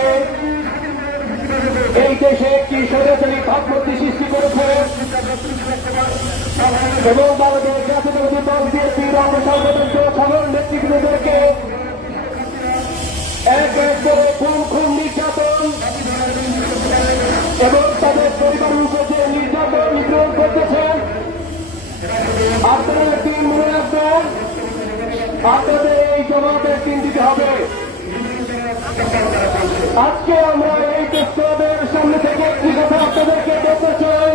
দিয়ে এই দেশে একটি স্বৈরাচারী ভাবমূর্তি সৃষ্টি করেছে এবং বাংলাদেশ জাতীয়তাবাদী দল বিএনপির অপসংগঠিত সকল নেতৃবৃন্দদেরকে এক এক করে খুন নির্যাতন এবং তাদের পরিবারের উপর যে নির্যাতন নিগ্রহণ করতেছেন, আপনারা একদিন মনে রাখবেন, আপনাদের এই জবাব একদিন দিতে হবে। আজকে আমরা এই প্রেসক্লাবের সামনে থেকে একটি কথা আপনাদেরকে বলতে চাই,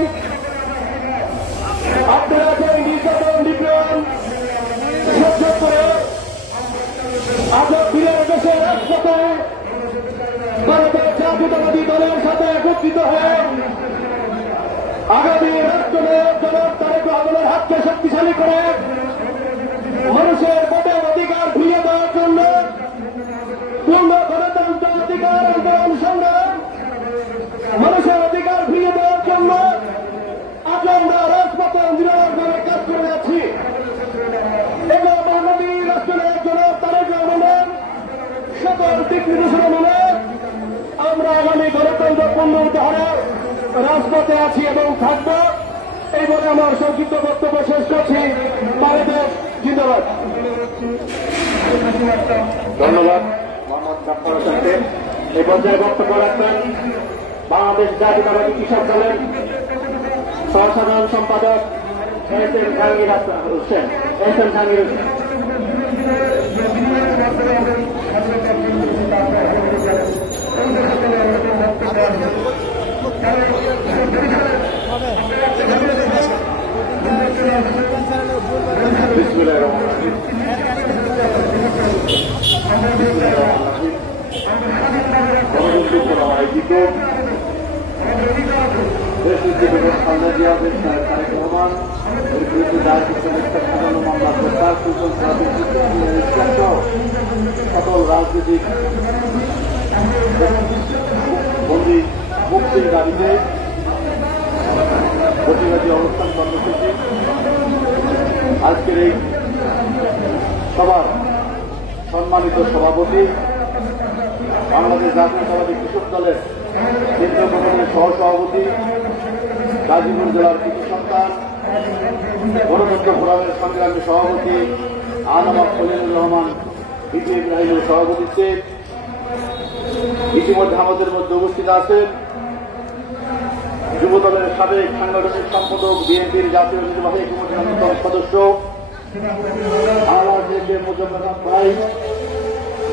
আপনারা যে নির্যাতন নিগ্রহণ সহ্য করে আজব বীরের দেশে রাজপথে ভারতের জাতীয়তাবাদী দলের সাথে একত্রিত হয়ে আগামী রাষ্ট্রনায়ক জনাব তারেক রহমানের হাতকে শক্তিশালী করে মানুষের ভোটের অধিকার ফিরিয়ে দেওয়ার জন্য পূর্ণ গণতন্ত্র অধিকার আন্দোলন সংগ্রাম মানুষের অধিকার ফিরিয়ে দেওয়ার জন্য আজ আমরা রাজপথে নিরলসভাবে কাজ করে যাচ্ছি এবং আগামী রাষ্ট্রনায়ক জনাব তারেক রহমানের সকল দিক নির্দেশনা মেনে আমরা আগামী গণতন্ত্র পুনরুদ্ধারের রাজপথে আছি এবং থাকব। এই বলে আমার সংক্ষিপ্ত বক্তব্য শেষ করছি। বাংলাদেশ জিন্দাবাদ। ধন্যবাদ মোহাম্মদ জাফর হোসেনকে। এই পর্যায়ে বক্তব্য রাখবেন বাংলাদেশ জাতীয়তাবাদী কৃষক দলের সহসাধারণ সম্পাদক এস এম জাহাঙ্গীর হোসেন। সকল রাজনৈতিক বন্দী মুক্তির দাবিতে প্রতিবাদী অবস্থান কর্মসূচি আজকের এই সভার সম্মানিত সভাপতি বাংলাদেশ জাতীয়তাবাদী কৃষক দলের কেন্দ্রীয় কমিটির সহসভাপতি গাজীপুর জেলার কৃষি সন্তান গণতন্ত্র ফোরামের সংগ্রামী সভাপতি আহমদ খলিলুর রহমান বিপিএম রাহিমের সভাপতিত্বে ইতিমধ্যে আমাদের মধ্যে উপস্থিত আছেন যুবদলের সাবেক সাংগঠনিক সম্পাদক বিএনপির জাতীয় নির্বাহী কমিটির অন্যতম সদস্য ভাই,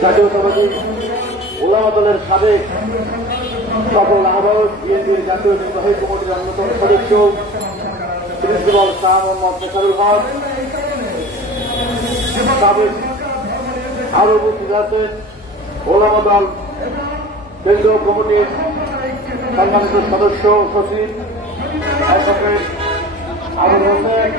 জাতীয়তাবাদী ওলামা দলের সাবেক সকল আহ্বায়ক বিএনপির জাতীয় নির্বাহী কমিটির অন্যতম সদস্য প্রিন্সিপাল শাহ মোহাম্মদ মোশারুল হক, সাবেক আরো উপস্থিত আছেন ওলামা দল কেন্দ্রীয় কমিটির সম্মানিত সদস্য সচিব অ্যাডভোকেট আবুল হোসেন,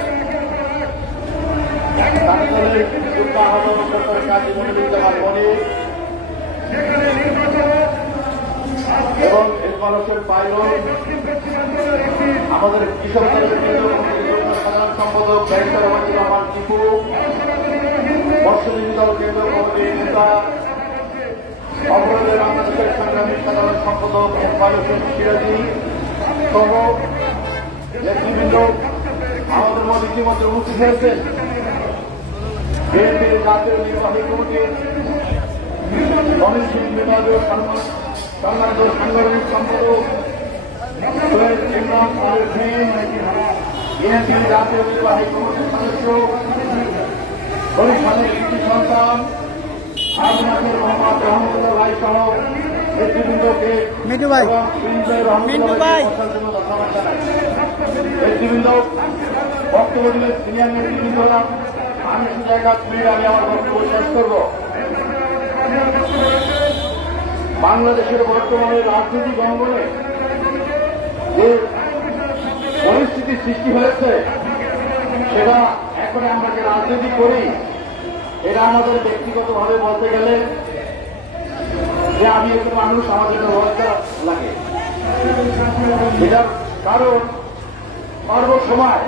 এবং ইকবাল হোসেন পাইলট, আমাদের কৃষক দলের সাধারণ সম্পাদক ব্যারিস্টার ওয়াহিদুর রহমান টিপু, বর্ষজীবী দল কেন্দ্রীয় কমিটির নেতা অপরাধের বাংলাদেশের সংগ্রামী সাধারণ সম্পাদক ইকবাল হোসেন সিরাজি সহ নেতৃবৃন্দ আমাদের মধ্যে ইতিমধ্যে উপস্থিত হয়েছেন বিএনপির জাতীয় নির্বাহী কমিটির ময়মনসিংহ বিভাগীয় সম্মানিত সাংগঠনিক সম্পাদক সৈয়দ ইমরান আলী খান, বিএনপির জাতীয় নির্বাহী কমিটির সদস্য বরিশালের কৃষি সন্তান আবুনাসির মোহাম্মদ রহমতুল্লাহ ভাই সহ নেতৃবৃন্দকে নেতৃবৃন্দ বক্তব্য দিলে সিনিয়র নেতৃবৃন্দরা আমি জায়গা তুলে আমি আমার বক্তব্য শেষ করব। বাংলাদেশের বর্তমানে রাজনৈতিক অঙ্গনে যে পরিস্থিতি সৃষ্টি হয়েছে সেটা এখন আমরা যে রাজনীতি করি এটা আমাদের ব্যক্তিগতভাবে বলতে গেলে যে আমি একজন মানুষ, আমাদের লজ্জা লাগে। এটার কারণ সর্বসময়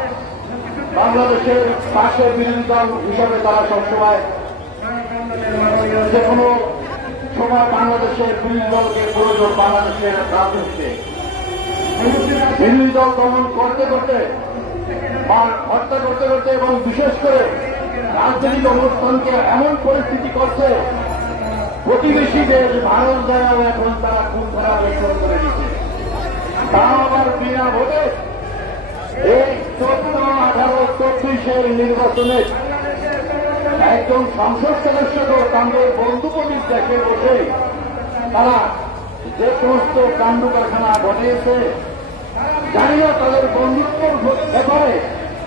বাংলাদেশের পাশের বিরোধী দল হিসাবে তারা সবসময় যে কোনো সময় বাংলাদেশের বিরোধী দলকে প্রয়োজন বাংলাদেশের রাজনীতিতে। বিরোধী দল দমন করতে করতে বা হত্যা করতে করতে এবং বিশেষ করে রাজনৈতিক অবস্থানকে এমন পরিস্থিতি করছে, প্রতিবেশী দেশ ভারত দ্বারাও এখন তারা খুন খারাপ শুরু করে দিচ্ছে। তাও আবার বিনা ভোটে এই 14-18-24 নির্বাচনে একজন সংসদ সদস্যকে তাদের বন্ধুপ্রতিম দেশে বসে তারা যে সমস্ত কাণ্ড কারখানা ঘটিয়েছে, জানি না তাদের বন্ধুত্বের ব্যাপারে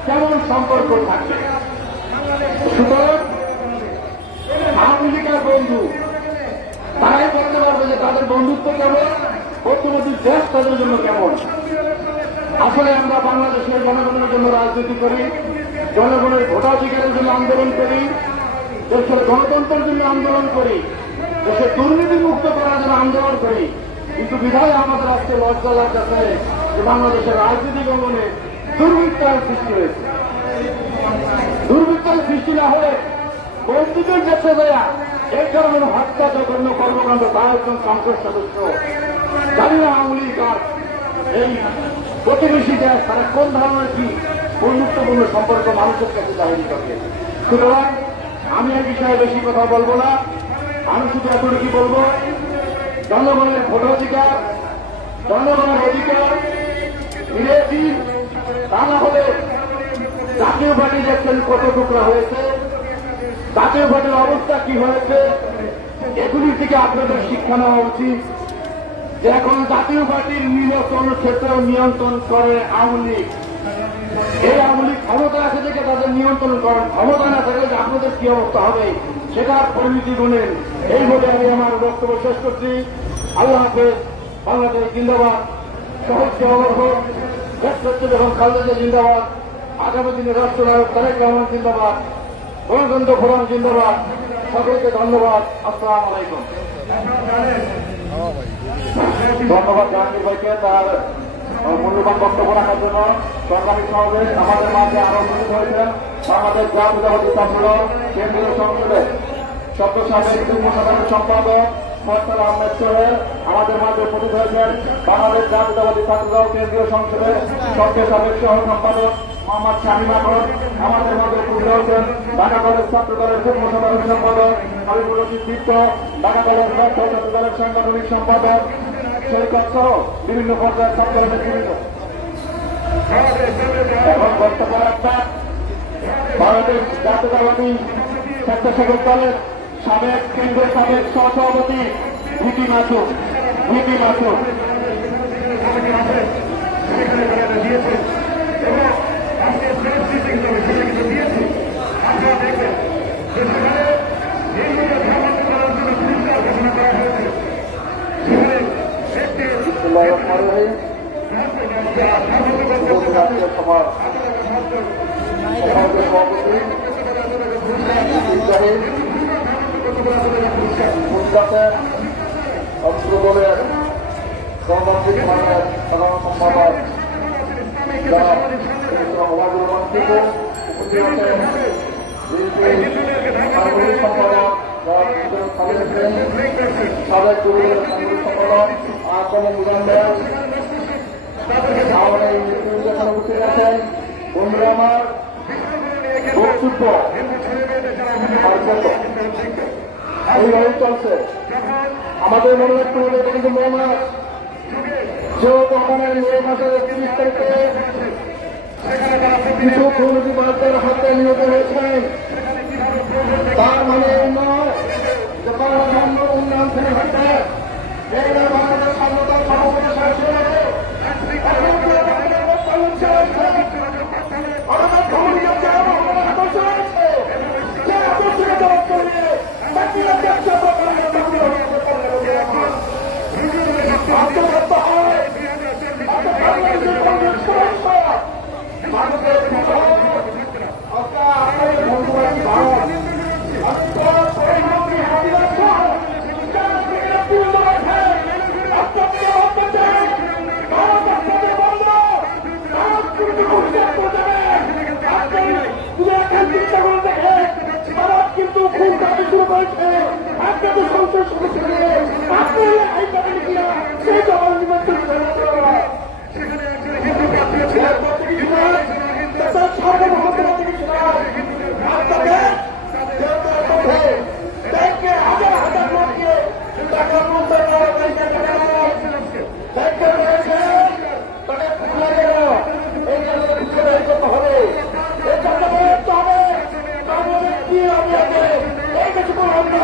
কেমন সম্পর্ক থাকবে। সুতরাং আওয়ামী লীগের বন্ধু তারাই বলতে পারবে যে তাদের বন্ধুত্ব কেমন, বর্তমানে দেশ তাদের জন্য কেমন। আসলে আমরা বাংলাদেশের জনগণের জন্য রাজনীতি করি, জনগণের ভোটাধিকারের জন্য আন্দোলন করি, দেশের গণতন্ত্রের জন্য আন্দোলন করি, দেশের দুর্নীতি মুক্ত করার জন্য আন্দোলন করি। কিন্তু বিধায় আমাদের আজকে লজ্জা লাগছে যে বাংলাদেশের রাজনীতিক অঙ্গনে দুর্বৃত্তায়ন সৃষ্টি হয়েছে। দুর্বৃত্তায়ন সৃষ্টি না হলে বন্দুকের কাছে দেয়া এই কারণে হত্যা জঘন্য কর্মকাণ্ড তার একজন সংসদ সদস্য। জানি না আওয়ামী লীগ আর এই প্রতিবেশী দেশ তারা কোন ধরনের কি বন্ধুত্বপূর্ণ সম্পর্ক মানুষের কাছে জাহির করে। সুতরাং আমি এই বিষয়ে বেশি কথা বলবো না, আমি শুধু এতটুকু বলবো, জনগণের ভোটাধিকার, জনগণের অধিকার ফিরে দিন। তা না হলে জাতীয় পার্টি দেখছেন কত টুকরা হয়েছে, জাতীয় পার্টির অবস্থা কি হয়েছে, এগুলির থেকে আপনাদের শিক্ষা নেওয়া উচিত যে এখন জাতীয় পার্টির নির্বাচন ক্ষেত্রেও নিয়ন্ত্রণ করে আওয়ামী লীগ। এই আওয়ামী লীগ ক্ষমতা আছে থেকে তাদের নিয়ন্ত্রণ করেন, ক্ষমতা না থাকলে যে আপনাদের কি অবস্থা হবে সেটার পরিণতি গুনেন। এই বলে আমি আমার বক্তব্য শেষ করছি। আল্লাহ হাফেজ। বাংলাদেশ জিন্দাবাদ, সহজকে অমর হোক, দেশ যখন খালেদা জিন্দাবাদ, আগামী দিনে রাষ্ট্রনায়ক তারেক রহমান জিন্দাবাদ, গণতন্ত্র ফোরাম জিন্দাবাদ। সকলকে ধন্যবাদ। আসসালামু আলাইকুম। ধন্যবাদ জাহাঙ্গীর ভাইকে তার মূল্যবান বক্তব্য রাখার জন্য। সরকারি সমাবেশ আমাদের মাঝে আরো উপস্থিত হয়েছেন বাংলাদেশ জাতীয়তাবাদী ছাত্র কেন্দ্রীয় সংসদের সদস্য সাবেক যুগ্ম সাধারণ সম্পাদক ফয়সাল আহমেদ সোহেল আমাদের মাঝে উপস্থিত হয়েছেন বাংলাদেশ জাতীয়তাবাদী ছাত্র কেন্দ্রীয় সংসদের সদস্য সাবেক সহ সম্পাদক মোহাম্মদ শামীম আকর আমাদের মাঝে উপস্থিত হয়েছেন ঢাকা কলেজ ছাত্র দলের যুগ্ম সাধারণ সম্পাদক হাবিবুল রশিদ দীপ্ত, ঢাকা কলেজ ছাত্র দলের সাংগঠনিক সম্পাদক সৈকত সহ বিভিন্ন পর্যায়ের ছাত্র নেতৃবৃন্দ। এখন বক্তব্য রাখবেন ভারতের জাতীয়তাবাদী স্বেচ্ছাসেবক দলের সাবেক কেন্দ্রীয় সাবেক সহসভাপতি ভিপি মাসুদ। অস্ত্র দলের গণতান্ত্রিক মানের সাধারণ সম্পাদক ওবায়দুর রহমান টিপু উপস্থিত আছেন, সাংগঠনিক সম্পাদক সাবেক যুবদলের সাংগঠনিক সম্পাদক আকমল মুজাম্মেল, আমাদের এখানে উপস্থিত আছেন। বন্ধুরা আমার বক্তব্য এইভাবে চলছে। আমাদের মনে রাখতে হবে এটা কিন্তু মে মাস, যেহেতু আমাদের মে মাসের 30 তারিখে কিছু দুর্নীতিবাজদের হাতে নিহত হয়েছেন। তার মানে এই নয় যে বাংলাদেশ উন্নয়ন থেকে হচ্ছে বাংলাদেশ স্বাধীনতার সর্বপ্রথম শেষ হয়ে গেছে। সমস্যা নিয়ে আপনারা এই করেন কিনা সেই জবাব নিমন্ত্রণ ব্যাংকে হাজার হাজার লোক দিয়ে টাকা মুদ্রা ব্যাংকে রয়েছে তাকে খুলে গেল এই জন্য খুলে করতে হবে এই জন্য করতে হবে তাহলে কি হবে আগে এই কিছু আমরা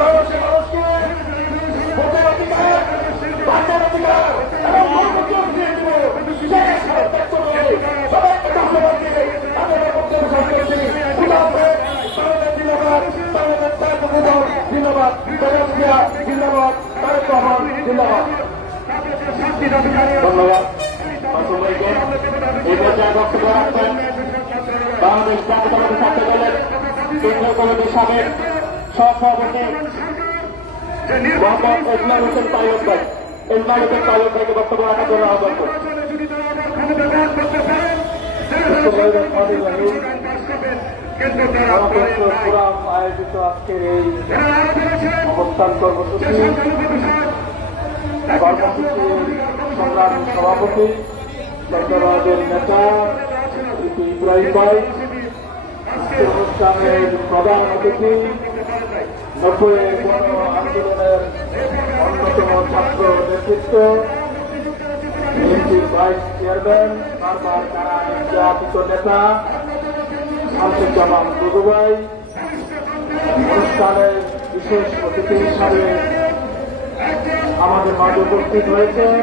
মানুষের মানুষকে ভোটের অধিকার বাঁচার অধিকার এবং মনোযোগ দিয়ে দিব সবাইকে ধন্যবাদ দিয়ে আমাদের বক্তব্য শেষ করছি জিন্দাবাদ জিন্দাবাদ জিন্দাবাদ তারেক রহমান জিন্দাবাদ। ধন্যবাদ সবাইকে। এই পর্যায়ে বক্তব্য রাখবেন বাংলাদেশ জাতীয়তাবাদী ছাত্র দলের কেন্দ্রীয় কমিটির সাবেক সহসভাপতি মোহাম্মদ ইসমাইল হোসেন পাইলট ভাই। ইসমাইল হোসেন পাইলট ভাইকে বক্তব্য রাখার জন্য আহ্বান করছি। আয়োজিত আজকের এই অবস্থান কর্মসূচির সংগ্রামী সভাপতি সরকারের নেতা ইব্রাহিম ভাই, অনুষ্ঠানের প্রধান অতিথি 90 গণ আন্দোলনের অন্যতম ছাত্র নেতৃত্ব ভাইস চেয়ারম্যান বারবার তারা জাতীয় নেতা শামসুজ্জামান দুদু ভাই, অনুষ্ঠানের বিশেষ অতিথি হিসাবে আমাদের মাঝে উপস্থিত হয়েছেন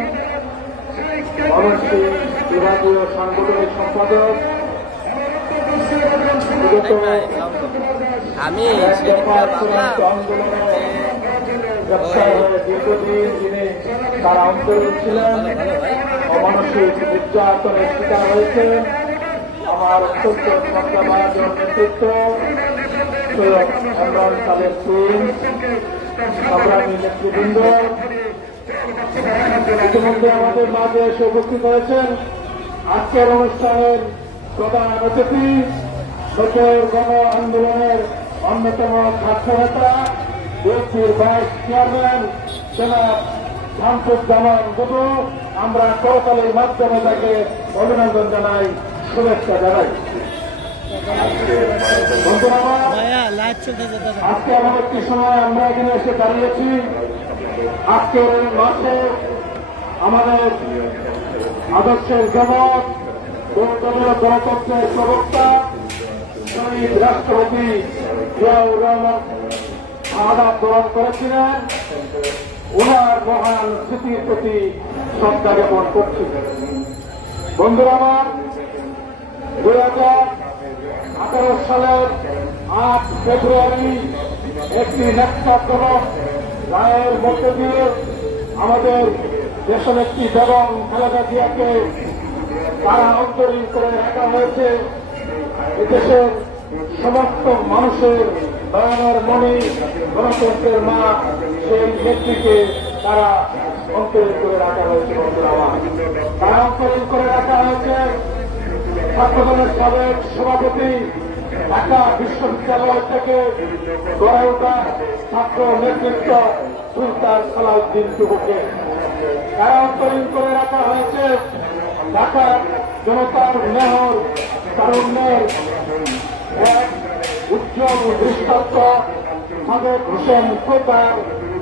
ময়মনসিংহ বিভাগীয় সাংগঠনিক সম্পাদক দীর্ঘদিন যিনি তার আন্দোলন ছিলেন, অমানসিক নির্যাতনের শিকার হয়েছেন আমার অত্যন্ত শ্রদ্ধাভাজন নেতৃত্ব সৈয়দ সালের সিং, সংগ্রামী নেতৃবৃন্দ ইতিমধ্যে আমাদের মাঝে এসে উপস্থিত হয়েছেন আজকের অনুষ্ঠানের প্রধান অতিথি নতুন গণ আন্দোলনের অন্যতম ছাত্র নেতা বিএনপির ভাইস চেয়ারম্যান জনাব শামসুজ্জামান দুদু। আমরা করতালির মাধ্যমে তাকে অভিনন্দন জানাই, শুভেচ্ছা জানাই। আজকে এমন একটি সময় আমরা এখানে এসে দাঁড়িয়েছি, আজকের এই মাসে আমাদের আদর্শের জনক বহুদলীয় গণতন্ত্রের প্রবক্তা শহীদ রাষ্ট্রপতি জিয়াউর রহমান শাহাদাত বরণ করেছিলেন। ওনার মহান স্মৃতির প্রতি শ্রদ্ধা জ্ঞাপন করছি। বন্ধুরা আমার, 2018 সালের 8 ফেব্রুয়ারি একটি ন্যাক্কারজনক রায়ের মধ্য দিয়ে আমাদের দেশনেত্রী বেগম খালেদা জিয়াকে তারা অন্তরীণ করে রাখা হয়েছে। এদেশের সমস্ত মানুষের নয়নের মণি, গণতন্ত্রের মা, সেই নেত্রীকে তারা অন্তরীণ করে রাখা হয়েছে। বন্ধুরা আমার, তারা অন্তরীণ করে রাখা হয়েছে ছাত্রদলের সাবেক সভাপতি, ঢাকা বিশ্ববিদ্যালয় থেকে গড়ে ওঠা ছাত্র নেতৃত্ব সুলতান সালাউদ্দিন টুকুকে। তারা অন্তরীণ করে রাখা হয়েছে ঢাকার জনতার মেয়র তারুণ্যের এক উজ্জ্বল দৃষ্টান্ত সাদেক হোসেন খোকার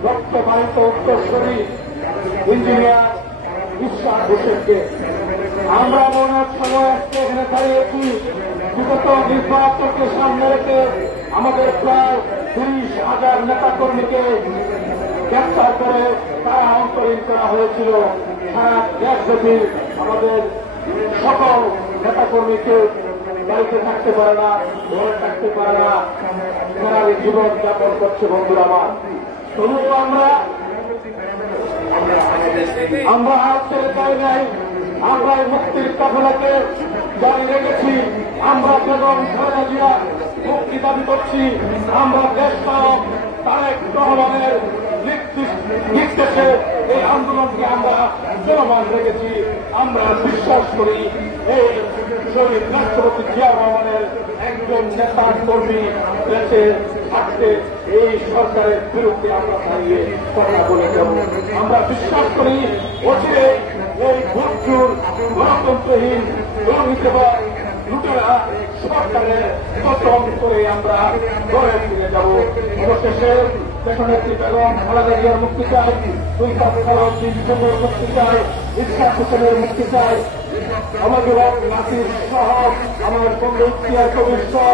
রক্তবাহিত উত্তরসূরি ইঞ্জিনিয়ার বিশ্বাস হোসেনকে। আমরা এমন এক সময় আজকে এখানে দাঁড়িয়েছি, বিগত নির্বাচনকে সামনে রেখে আমাদের প্রায় 30,000 নেতাকর্মীকে গ্রেপ্তার করে তারা অন্তরীণ করা হয়েছিল। সারা দেশব্যাপী আমাদের সকল নেতাকর্মীকে বাড়িতে থাকতে পারে না, ঘরে থাকতে পারে না, তারা জীবন যাপন করছে। বন্ধুরা আমার, তবুও আমরা হাত ছেড়ে যাই নাই। আমরা এই মুক্তির কাফেলাকে জারি রেখেছি। আমরা বেগম খালেদা জিয়ার মুক্তি দাবি করছি। আমরা দেশ নায়ক তারেক রহমানের নির্দেশে এই আন্দোলনকে আমরা চলমান রেখেছি। আমরা বিশ্বাস করি এই শহীদ রাষ্ট্রপতি জিয়া রহমানের একজন নেতা কর্মী দেশে থাকতে এই সরকারের বিরুদ্ধে আমরা দাঁড়িয়ে কথা বলে যাব। আমরা বিশ্বাস করি অচিরে এই ভোটচুর গণতন্ত্রহীন দুর্নীতিবাদ লুটেরা সরকারের পতন করে আমরা ঘরে ফিরে যাব। অবশেষে দেশনেত্রী বেগম খালেদা জিয়ার মুক্তি চাই, দুই মুক্তি চাই, ইশরাক হোসেনের মুক্তি চাই, আমাদের নাসির সহ আমার বন্ধু ইখতিয়ার কবির সহ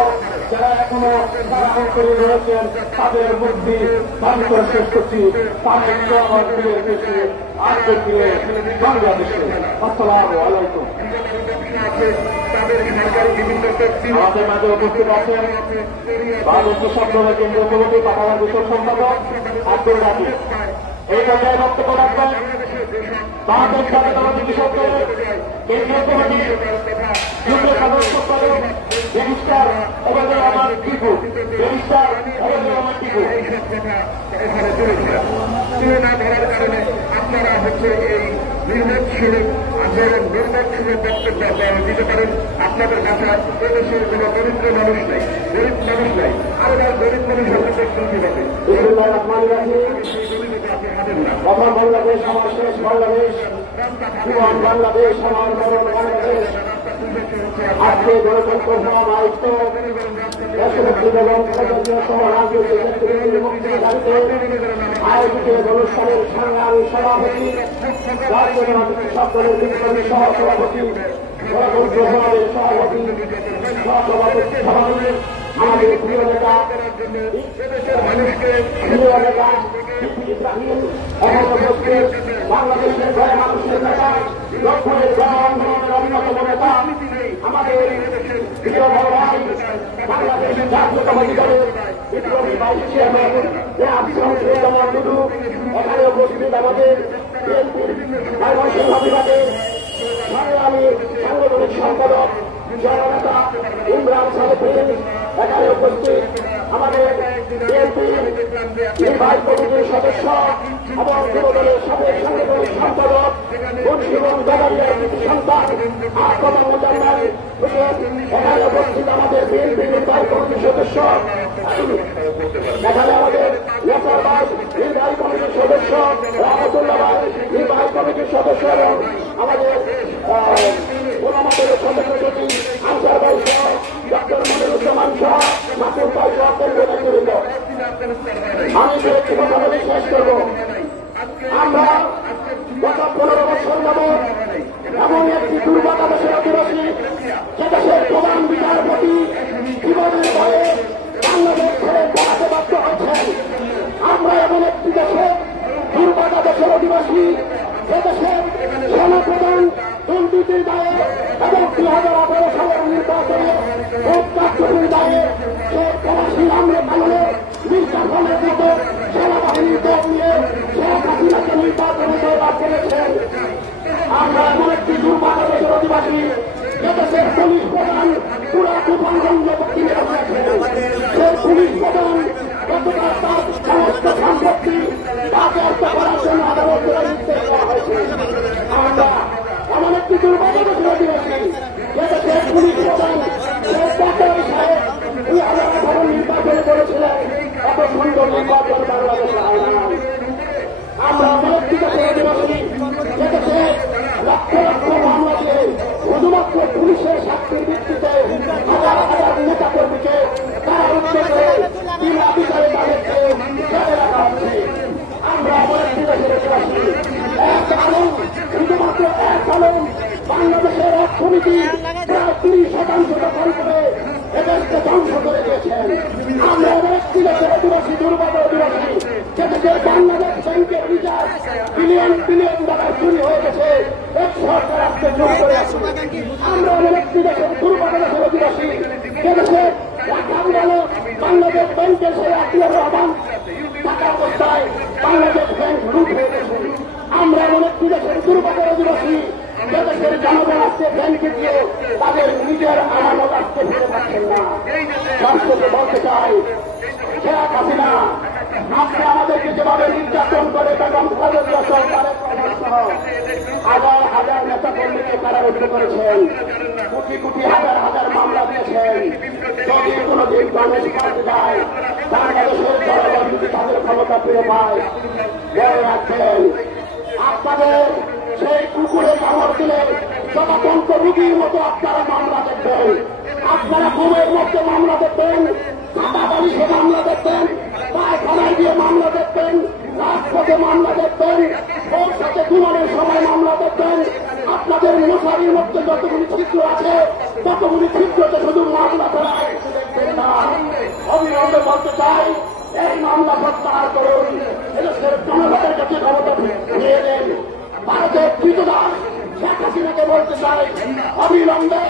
যারা এখনো কারাগারে করে রয়েছেন তাদের মুক্তি দাবি করে শেষ করছি। তাদের আমার প্রিয় দেশে আজকে ফিরে বাংলাদেশে। আসসালামু আলাইকুম। আমাদের মাঝে উপস্থিত আছেন বাংলাদেশ সংসদের কেন্দ্রীয় কমিটি পাঠাগার বিষয় সম্পাদক আব্দুল রাজি। এই পর্যায়ে বক্তব্য রাখবেন বাংলাদেশ জাতীয়তাবাদী কৃষক দলের কেন্দ্রীয় কমিটির যুগ্ম সাধারণ সম্পাদক ব্যারিস্টার ওবায়দুর রহমান টিপু। ব্যারিস্টার ওবায়দুর রহমান টিপু। তুলে না ধরার কারণে আপনারা হচ্ছে এই নির্বাচনের আন্দোলন নির্বাচনের বক্তব্য দিতে পারেন। আপনাদের ভাষায় এদেশের কোন দরিদ্র মানুষ নেই, গরিব মানুষ নেই। আরো গরিব মানুষ আপনাদের শুনতে পাবে। প্রথম বাংলাদেশ আমার শেষ বাংলাদেশ, জীবন বাংলাদেশ আমার মরণ বাংলাদেশ। আজকে গণতন্ত্র হওয়া দায়িত্ব দেশনেত্রী বেগম খালেদা জিয়া সহ রাজনৈতিক নেতৃবৃন্দের মুক্তির দাবিতে আয়োজিত অনুষ্ঠানের সংগ্রামী সভাপতি, জাতীয়তাবাদী কৃষক দলের বিপ্লবী সহ সভাপতি, গণতন্ত্র সমাবেশ সভাপতি, সহসভাপতি আমাদের প্রিয় নেতা ইব্রাহিম এখন উপস্থিত বাংলাদেশের ঘরে মানুষের নেতা, লক্ষ্মণের গণ আন্দোলনের অন্যতম নেতা, আমাদের প্রিয় বড় ভাই বাংলাদেশ জাতীয়তাবাদী দলের বিপ্লবী ভাইস চেয়ারম্যান দুদু, এখানে উপস্থিত আমাদের বিএনপির ময়মনসিংহ বিভাগের সংগ্রামী সাংগঠনিক সম্পাদক জননেতা ইমরান সালেহীন, এখানে উপস্থিত আমাদের বিএনপির নির্বাহী কমিটির সদস্য এবং যুবদলের সাবেক সাংগঠনিক সম্পাদক মুন্সিগঞ্জ জাগারিয়ার সন্তান আক্রমণ মোজাম্মেল হোসেন, এখানে উপস্থিত আমাদের বিএনপি নির্বাহী কমিটির সদস্য, এখানে আমাদের নেতার ভাই নির্বাহী কমিটির সদস্য রহমতুল্লাহ ভাই নির্বাহী কমিটির সদস্য এবং আমাদের ওলামাদের সদস্য সচিব আনসার ভাই সহ ডক্টর মনিরুজ্জামান সহ মাসুদ ভাই সহ কেন্দ্রীয়। আমি ব্যক্তিগতভাবে শেষ করব। আমরা গত 15 বছর যাবৎ এমন একটি দুর্ভাগ্যবশের অধিবাসী যে দেশের প্রধান বিচারপতি জীবনের ভয়ে বাংলাদেশ ছেড়ে পড়াতে বাধ্য হয়েছেন। আমরা এমন একটি দেশে দুর্ভাগ্যবশের অধিবাসী যে দেশের সেনাপ্রধান দুর্নীতির দায়ে এবং 2018 সালের নির্বাচনে ভোট কারচুপির দায়ে সে প্রবাসী আমলে পালনে নির্বাচনের মতো সেনাবাহিনীর দল নিয়ে শেখ হাসিনাকে নির্বাচনে জয়লাভ করেছেন। আমরা এমন একটি দুর্ভাগ্যবশের অধিবাসী যে দেশের পুলিশ প্রধান পুরা তুফানগঞ্জ কিনে আসেছেন। সে পুলিশ প্রধান গতকাল তার সমস্ত সম্পত্তি বাজেয়াপ্ত করার জন্য আদালতে নির্দেশ দেওয়া হয়েছে। আমরা এমন একটি দুর্ভাগ্যবশের অধিবাসী যে দেশের পুলিশ প্রধান সাহেব 2018 নির্বাচনে করেছিলেন। এত সুন্দর নির্বাচন বাংলাদেশে হয় না। আমরা এমন একটি দেশের অধিবাসী যে দেশে লক্ষ লক্ষ মামলা দিয়ে শুধুমাত্র পুলিশের সাক্ষীর ভিত্তিতে হাজার হাজার নেতা কর্মীকে তারা উদ্যোগ করে বিনা বিচারে তাদেরকে জেলে রাখা হচ্ছে। আমরা এমন একটি দেশের অধিবাসী এক আলম, শুধুমাত্র এক আলম বাংলাদেশের অর্থনীতি প্রায় 30% দখল করে এদেরকে ধ্বংস করে দিয়েছেন। আমরা এমন একটি দেশের অধিবাসী দুর্ভাগ্য অধিবাসী যে দেশের বাংলাদেশ ব্যাংকের রিজার্ভ বিলিয়ন বিলিয়ন টাকা চুরি হয়ে গেছে, এক সরকার আজকে চুরি করে আছে। আমরা এমন একটি দেশের দুর্ভাগ্য দেশের অধিবাসী যে দেশের রাখাল বলে বাংলাদেশ ব্যাংকের সেই আতিয়ার রহমান টাকা অবস্থায় বাংলাদেশ ব্যাংক লুট হয়ে গেছে। আমরা এমন একটি দেশের দুর্ভাগ্য অধিবাসী যে দেশের জনগণ আজকে ব্যাংকে গিয়ে তাদের নিজের আমানত আজকে ফিরে পাচ্ছেন না। রাষ্ট্রকে বলতে চাই, শেখ হাসিনা আপনি আমাদেরকে যেভাবে নির্যাতন করে বেগম খালেদা জিয়া সরকারের হাজার হাজার নেতা কর্মীকে কারারুদ্ধ করেছেন, কোটি কোটি কথা প্রিয় ভাই মনে রাখবেন, আপনাদের সেই কুকুরে কামড় দিলে জনতন্ত্র রুগীর মতো আপনারা মামলা দেখবেন, আপনারা ঘুমের মধ্যে মামলা দেখবেন, কাটা বালিশে মামলা দেখবেন, পায়খানায় গিয়ে মামলা দেখবেন, রাজপথে মামলা দেখবেন, ওর সাথে ঘুমানোর সময় মামলা দেখবেন। আপনাদের মশারির মধ্যে যতগুলি ছিদ্র আছে ততগুলি ছিদ্রতে শুধু মামলা করা দেখবেন না। অবিলম্বে বলতে চাই, এই মামলা প্রত্যাহার করুন, এদেশের জনগণের কাছে ক্ষমতা নিয়ে দেন। ভারতের কৃতদাস শেখ হাসিনাকে বলতে চাই, অবিলম্বে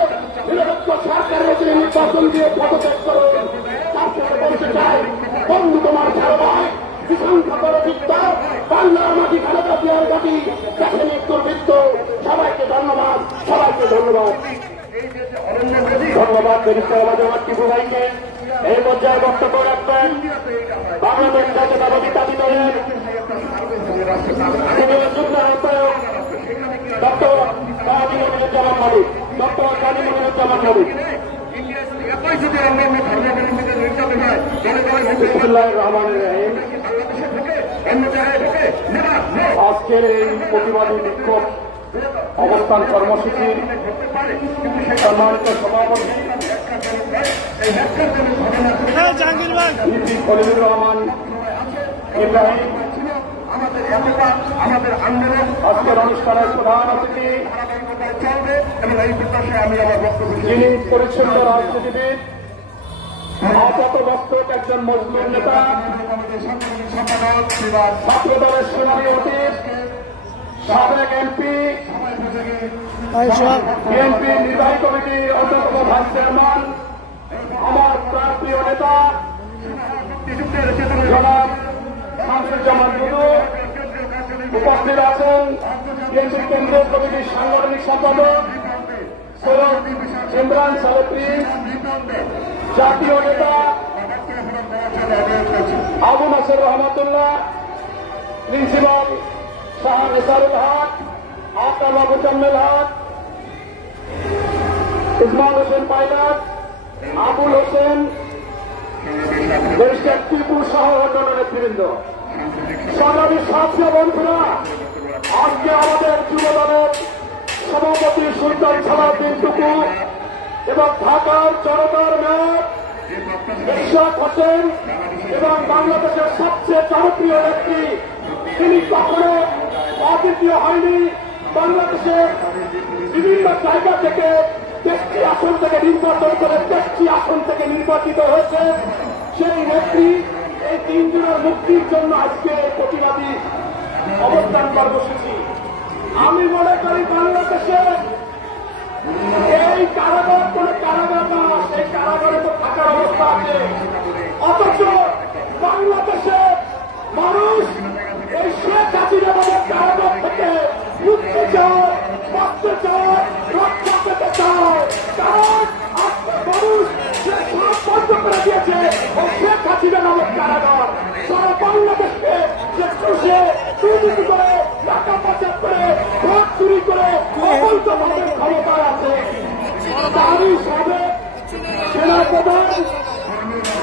নিরপেক্ষ সরকারের অধীনে নির্বাচন দিয়ে পদত্যাগ করুন। তারপরে বলতে চাই, বন্ধু তোমার ধারাবাহিক বিশৃঙ্খলা যুক্ত বাংলার মাটি খালেদা জিয়ার মাটি দেখেনি দুর্বৃত্ত। সবাইকে ধন্যবাদ, সবাইকে ধন্যবাদ। ধন্যবাদ ব্যারিস্টার আওয়াজ টিপু ভাইকে। এই পর্যায়ে বক্তব্য রাখবেন বাংলাদেশ জাতীয়তাবাদী দাবি দলের যুগ্ম আহ্বায়ক ডক্টর কাজী মনিরুজ্জামান মালিক। ডক্টর কাজী মনিরুজ্জামান মালিক। বিসমিল্লাহির রহমানির রহিম। আজকের এই প্রতিবাদী বিক্ষোভ অবস্থান কর্মসূচির সম্মানিত সভাপতি খলিলুর রহমান ইব্রাহিম, আমাদের আন্দোলন আজকের অনুষ্ঠানের প্রধান অতিথি চলবে এবং এই প্রত্যাশায় আমি আমার বক্তব্য যিনি পরিচ্ছন্ন রাজনীতিবিদ, আপাতবাস্তব একজন মজলুম নেতা, ছাত্র দলের সেনানী অতীত, সাবেক এমপি, বিএনপি নির্বাহী কমিটির অন্যতম ভাইস চেয়ারম্যান, আমার প্রাণপ্রিয় নেতা জনাব শামসুজ্জামান টুডু, উপস্থিত আছেন বিএনপি কেন্দ্রীয় কমিটির সাংগঠনিক সম্পাদক সৈয়দ ইমরান সালেপ্রি, জাতীয় নেতা আবু নাসের রহমতুল্লাহ, প্রিন্সিপাল শাহ নিসারুল হক, আফতাব মুজাম্মেল হক, ইসমাইল হোসেন পাইলট, আবুল হোসেন, ব্যারিস্টার টিপু সহ অন্যান্য নেতৃবৃন্দ, সংগ্রামী ছাত্র বন্ধুরা, আজকে আমাদের যুব দলের সভাপতি সুলতান সালাউদ্দিন টুকু এবং ঢাকার জনতার মেয়র ইশরাক হোসেন এবং বাংলাদেশের সবচেয়ে জনপ্রিয় ব্যক্তি, তিনি কখনো অদ্বিতীয় হয়নি। বাংলাদেশের বিভিন্ন জায়গা থেকে 10টি আসন থেকে নির্বাচন করে 10টি আসন থেকে নির্বাচিত হয়েছে সেই নেত্রী এই 3 দিনের মুক্তির জন্য আজকে প্রতিবাদী অবস্থান কর্মসূচি। আমি মনে করি বাংলাদেশে এই কারাগার কোন কারাগার না, সেই কারাগারে তো থাকার অবস্থা আছে। অথচ বাংলাদেশে মানুষ এই শেখ হাসিনা কারাগার থেকে মুক্তি চায়, বাঁচতে চায়, রক্ষা পেতে চায়। কারণ মানুষ সে সব বন্ধ করে দিয়েছে ওই শেখ হাসিনা নামক কারাগার। সারা বাংলাদেশকে সে চুষে দুর্নীতি করে, টাকা পাচার করে, ভোট চুরি করে অবৈধভাবে ক্ষমতায় আছে। তারই সাবেক সেনাপ্রধান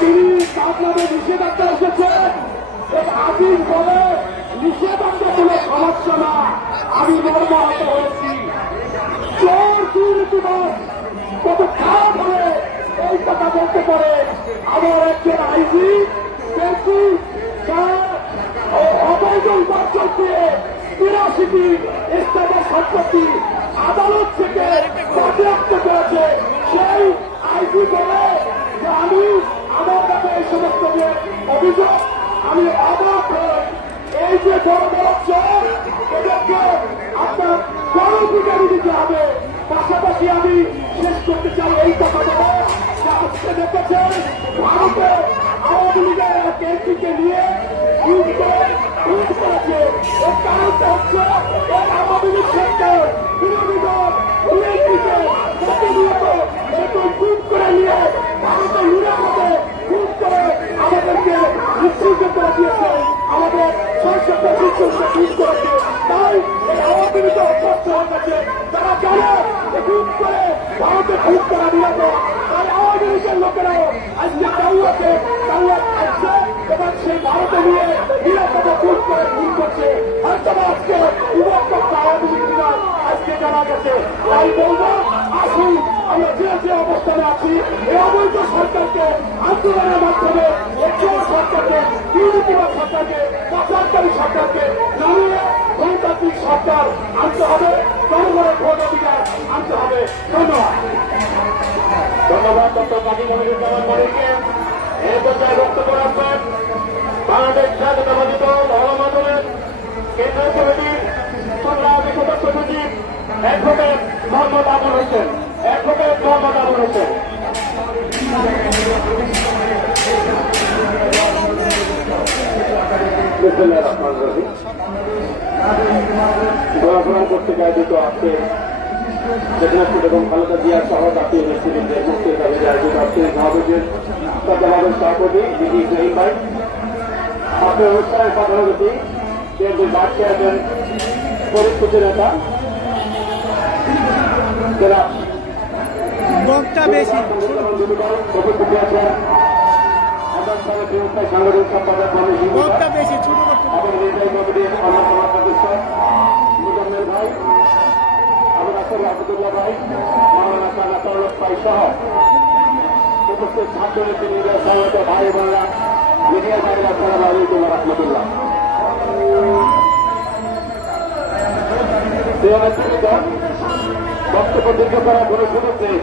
তিনি আপনাদের নিষেধাজ্ঞা এসেছেন। এই আদিম বলে নিষেধাজ্ঞা কোনো সমস্যা না, আমি মর্মাহত হয়েছি। চোর দুর্নীতিবাদ কত খারাপ হলে এই কথা বলতে পারে। আমার একজন আইজি পেয়েছি অবৈধ উপার্জন দিয়ে 83টি স্থানের সম্পত্তি আদালত থেকে বাজেয়াপ্ত করেছে। সেই আইজি বলে যে আমি আমার কাছে এই সমস্ত যে অভিযোগ আমি অবাক হই। এই যে বড় বড় চোর এদেরকে আপনার গণবিচারী দিতে হবে। পাশাপাশি আমি শেষ করতে চাই এই কথা বলে যে আজকে দেখেছেন ভারতে আওয়ামী লীগের এক এমপিকে নিয়ে করেছে। এর কারণটা হচ্ছে এই আওয়ামী লীগ সরকার বিরোধী দল বিএনপিকে প্রতিনিয়ত একটু খুন করে নিয়ে ভারতে নিরাপদে খুন করে আমাদেরকে নিশ্চিত করে দিয়েছে, আমাদের সংসদকে নিশ্চিত করেছে। তাই এই আওয়ামী লীগ অভ্যস্ত হয়ে গেছে, তারা জানে খুন করে ভারতে খুন করা নিরাপদ। তাই আওয়ামী লীগের লোকেরাও আজকে কাউয়াতে আসছে এবং সেই ভারতে নিয়ে করে ভুল করছে, হয়তো আজকে বিভক্ত আওয়ামী লীগ আজকে জানা গেছে। তাই বলবো, আসুন আমরা যে অবস্থানে আছি এই অবৈধ সরকারকে আন্দোলনের মাধ্যমে একটি সরকারকে, দুর্নীতিবাদ সরকারকে, পাচারকারী সরকারকে নামিয়ে গণতান্ত্রিক সরকার আনতে হবে, জনগণের ভোট অধিকার আনতে হবে। ধন্যবাদ। ধন্যবাদ ডক্টর কাজী মনিরুজ্জামান মনিরকে। এই পর্যায়ে বক্তব্য রাখবেন বাংলাদেশ জাতীয়তাবাদী দল আলমাদলের কেন্দ্রীয় কমিটির সংগ্রামী সদস্য সচিব অ্যাডভোকেট মোহাম্মদ আবুল হোসেন। অ্যাডভোকেট মোহাম্মদ আবুল হোসেন। দোয়াগ্রহণ করতে আয়োজিত আজকে শেখনাথপুর এবং খালেদা জিয়া সহ জাতীয় নেতৃবৃন্দের মুক্তির দাবিতে আয়োজিত আজকে মহাবীর সভাপতি বিধি ইসলাম ভাই, আপনার অনুষ্ঠানের সভাপতি কেন্দ্রীয় ভাইস চেয়ারম্যান ফরিদপুর নেতা যারা বক্তা বেশি উপস্থিত আছেন সাংগঠনিক সম্পাদক বক্তা বেশি ছোট এবং নির্বাহী কমিটির অন্যতম সদস্য মুজাম্মেল ভাই, আবুল আসর আবদুল্লাহ ভাই, মাওলানা সানা তরফ ভাই সহ উপস্থিত ছাত্র নেতৃবৃন্দের সমবেত ভাই বোনরা, মিডিয়া ভাইরা, আসসালামু আলাইকুম ওয়া রাহমাতুল্লাহ। প্রিয় নেতৃবৃন্দ, বক্তব্য দীর্ঘ করার কোনো সুযোগ নেই।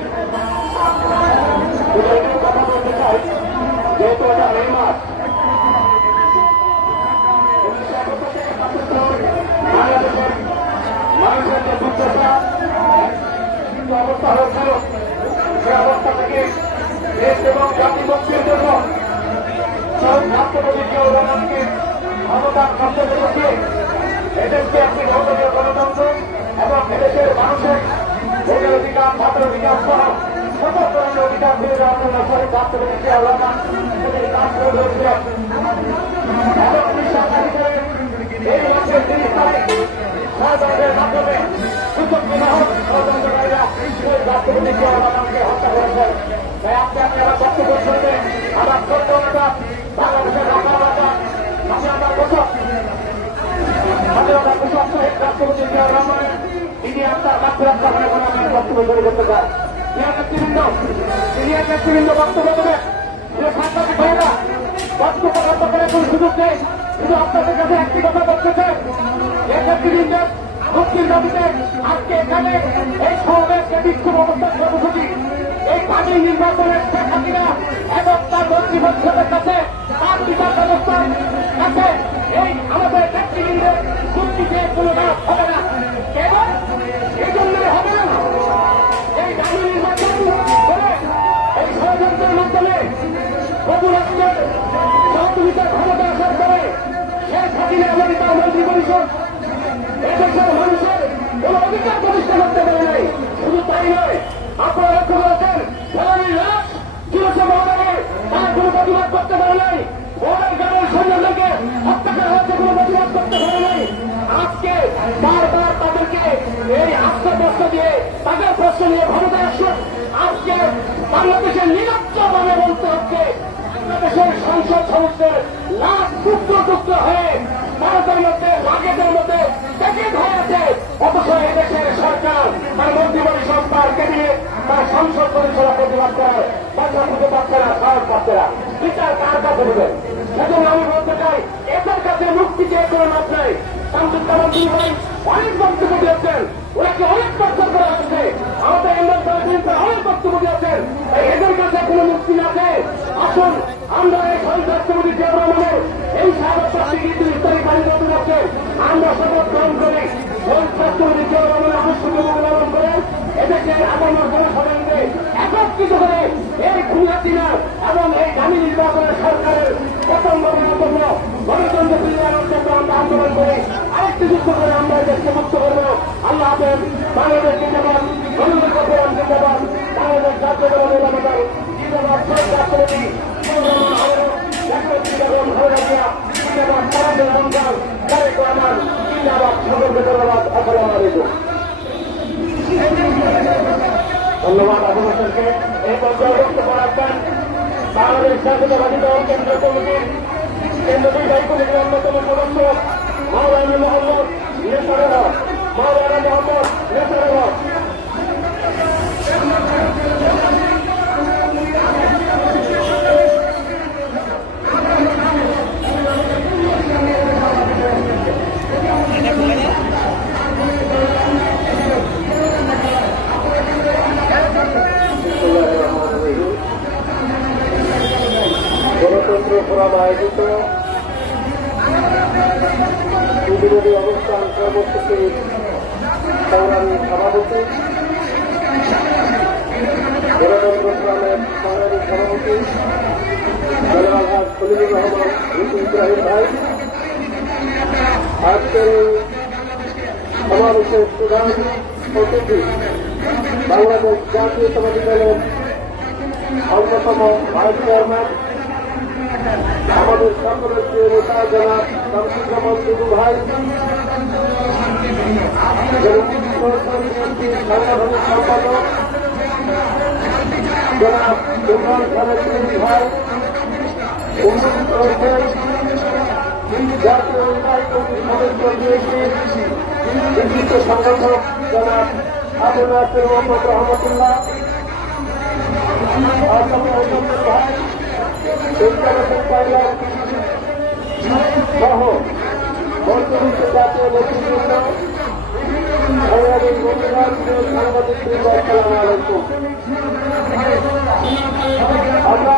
শুধু এটাও কথা বলতে চাই, যেহেতু এটা মে মাস, বাংলাদেশের মানুষের যে দুর্দশা অবস্থা হয়েছিল, সে অবস্থা থেকে দেশ এবং জাতি মুক্তির জন্য রাষ্ট্রপতি জিয়াউর রহমানকে ক্ষমতার শব্দ করেছে। এদেশকে একটি গণতন্ত্র গণতন্ত্র এবং এদেশের মানুষের ভোটের অধিকার, ছাত্র অধিকার সহ সকল ধরনের অধিকার ফিরে দেওয়ার জন্য শহীদ রাষ্ট্রপতি জিয়াউর রহমান কাজ করে রয়েছে। এবং 19 করে এই মাসের 30 তারিখ ষড়যন্ত্রের মাধ্যমে সূচক ষড়যন্ত্রকারীরা শহীদ রাষ্ট্রপতি জিয়াউর রহমানকে হত্যা করেছে। তাই আজকে আপনারা বক্তব্য শুনবে আমার ছোট্ট নেতা বাংলাদেশের রক্ষাবাতা স্বাধীনতার ঘোষক শহীদ রাষ্ট্রপতি জিয়াউর রহমানের তিনি আপনার মাতৃরক্ষা মনে করে আমি বক্তব্য শুরু করতে চাই। সিনিয়র নেতৃবৃন্দ বক্তব্য দেবেন। সাংবাদিক ভাইয়েরা বক্তব্য রক্ষা করার কোন সুযোগ নেই। শুধু আপনাদের কাছে একটি কথা বলতে চাই, এই নেতৃবৃন্দের মুক্তির দাবিতে আজকে এখানে এই সমাবেশকে বিক্ষোভ অবস্থান কর্মসূচি এই পানি নির্বাচনের শেখ হাসিনা এবং তার মন্ত্রিপরিষদের কাছে, তার বিচার ব্যবস্থার কাছে এই আমাদের নেতৃবৃন্দের মুক্তিতে কোনো লাভ হবে না। এবং এই জন্যই হবে না এই পানি নির্বাচন করে এই ষড়যন্ত্রের মাধ্যমে বহু রাষ্ট্রের সহযোগিতার ক্ষমতা আসার পরে শেখ হাসিনা এবং তার মন্ত্রিপরিষদ এদেশের মানুষের কোন অধিকার প্রতিষ্ঠা করতে পারে নাই। শুধু তাই নয়, আপনারা লক্ষ্য করেছেন ফেলানির লাশ চিরসে মহোদয়ে তার কোন প্রতিবাদ করতে পারে নাই। ওই গ্রামের সৈন্যদেরকে হত্যা করা হচ্ছে, কোন প্রতিবাদ করতে পারে নাই। আজকে বারবার তাদেরকে এই আস্থাপ্রশ্ন দিয়ে তাদের প্রশ্ন নিয়ে ক্ষমতায় আসছে। আজকে বাংলাদেশের নিরক্ষভাবে বলতে হচ্ছে বাংলাদেশের সংসদ সদস্যের লাশ টুকরো টুকরো হয়ে ভারতের মধ্যে লাগেজের মধ্যে প্যাকেট হয়ে আছে। অথচ এদেশের সরকার তার মন্ত্রিপরিষদ, তার ক্যাবিনেট, তার সংসদ সদস্যরা প্রতিবাদ করার বাধা খুঁজে পাচ্ছে না, সাহস পাচ্ছে না। বিচার কার কাছে দেবেন? সেজন্য আমি বলতে চাই, এদের কাছে মুক্তি চেয়ে কোনো লাভ নেই। শামসুজ্জামান ভাই অনেক বক্তব্য দিয়েছেন, ওনাকে অনেক প্রচার করা হচ্ছে, আমাদের ইমরান সাহেব অনেক বক্তব্য দিয়েছেন। এদের কাছে কোনো মুক্তি আছে? আসুন আমরা এই শহীদ রাষ্ট্রপতি জিয়াউর রহমানের এই সাহায্যী ইত্যাদি বাণিজ্য উপলক্ষে আমরা শপথ গ্রহণ করি। শহীদ রাষ্ট্রপতি জিয়াউর রহমানের আনুষ্ঠানিক অবলম্বন করে এদেশের আগামী জনসাধারণকে একত্রিত করে এই খুলনাচিনা এবং এই দামি নির্বাচনের সরকারের প্রথম গণনার জন্য গণতন্ত্র ফিরিয়ে আনার জন্য আমরা আন্দোলন করি। আরেকটি যুদ্ধ করে আমরা দেশকে মুক্ত করবো। আল্লাহ হাফেজ। বাংলাদেশ জিন্দাবাদ, গণতন্ত্র ফোরাম জিন্দাবাদ, বাংলাদেশ জাতীয়তাবাদী দল জিন্দাবাদ, শহীদ রাষ্ট্রপতি ধন্যবাদ আবুল হোসেনকে। এই পর্যায়ে বক্তব্য রাখবেন বাংলাদেশ জাতীয়তাবাদী দল কেন্দ্রীয় কমিটির কেন্দ্রীয় নির্বাহী কমিটির অন্যতম সদস্য মাওলানা মোহাম্মদ নেসারুল হক, মাওলানা মোহাম্মদ নেসারুল হক। গণতন্ত্র ফোরাম আয়োজিত বিরোধী অবস্থান কর্মসূচির সংগ্রামী সভাপতি, গণতন্ত্র ফোরামের সংগ্রামী সভাপতি জেনারেল হাজ খলিলুর রহমান ইব্রাহিম ভাই, আজকের সমাবেশের প্রধান অতিথি বাংলাদেশ জাতীয়তাবাদী দলের অন্যতম ভাইস চেয়ারম্যান, আমাদের সকলের প্রিয় নেতা জনাব শামসুজ্জামান টুটু ভাই, সাংগঠনিক সম্পাদক জনাব ইমরান খানের টুটু ভাই, উপস্থিত রয়েছেন জাতীয় নির্বাহী কমিটির সদস্য বিএনপির বিশিষ্ট সংগঠক জনাব আবু নাসির মোহাম্মদ রহমতুল্লাহ, ভাই সহ মন্ত্রিত জাতীয় নেতৃবৃন্দ, সাংবাদিক বন্ধুরা, সাংবাদিক বৃন্দ, আসসালামু আলাইকুম। আমরা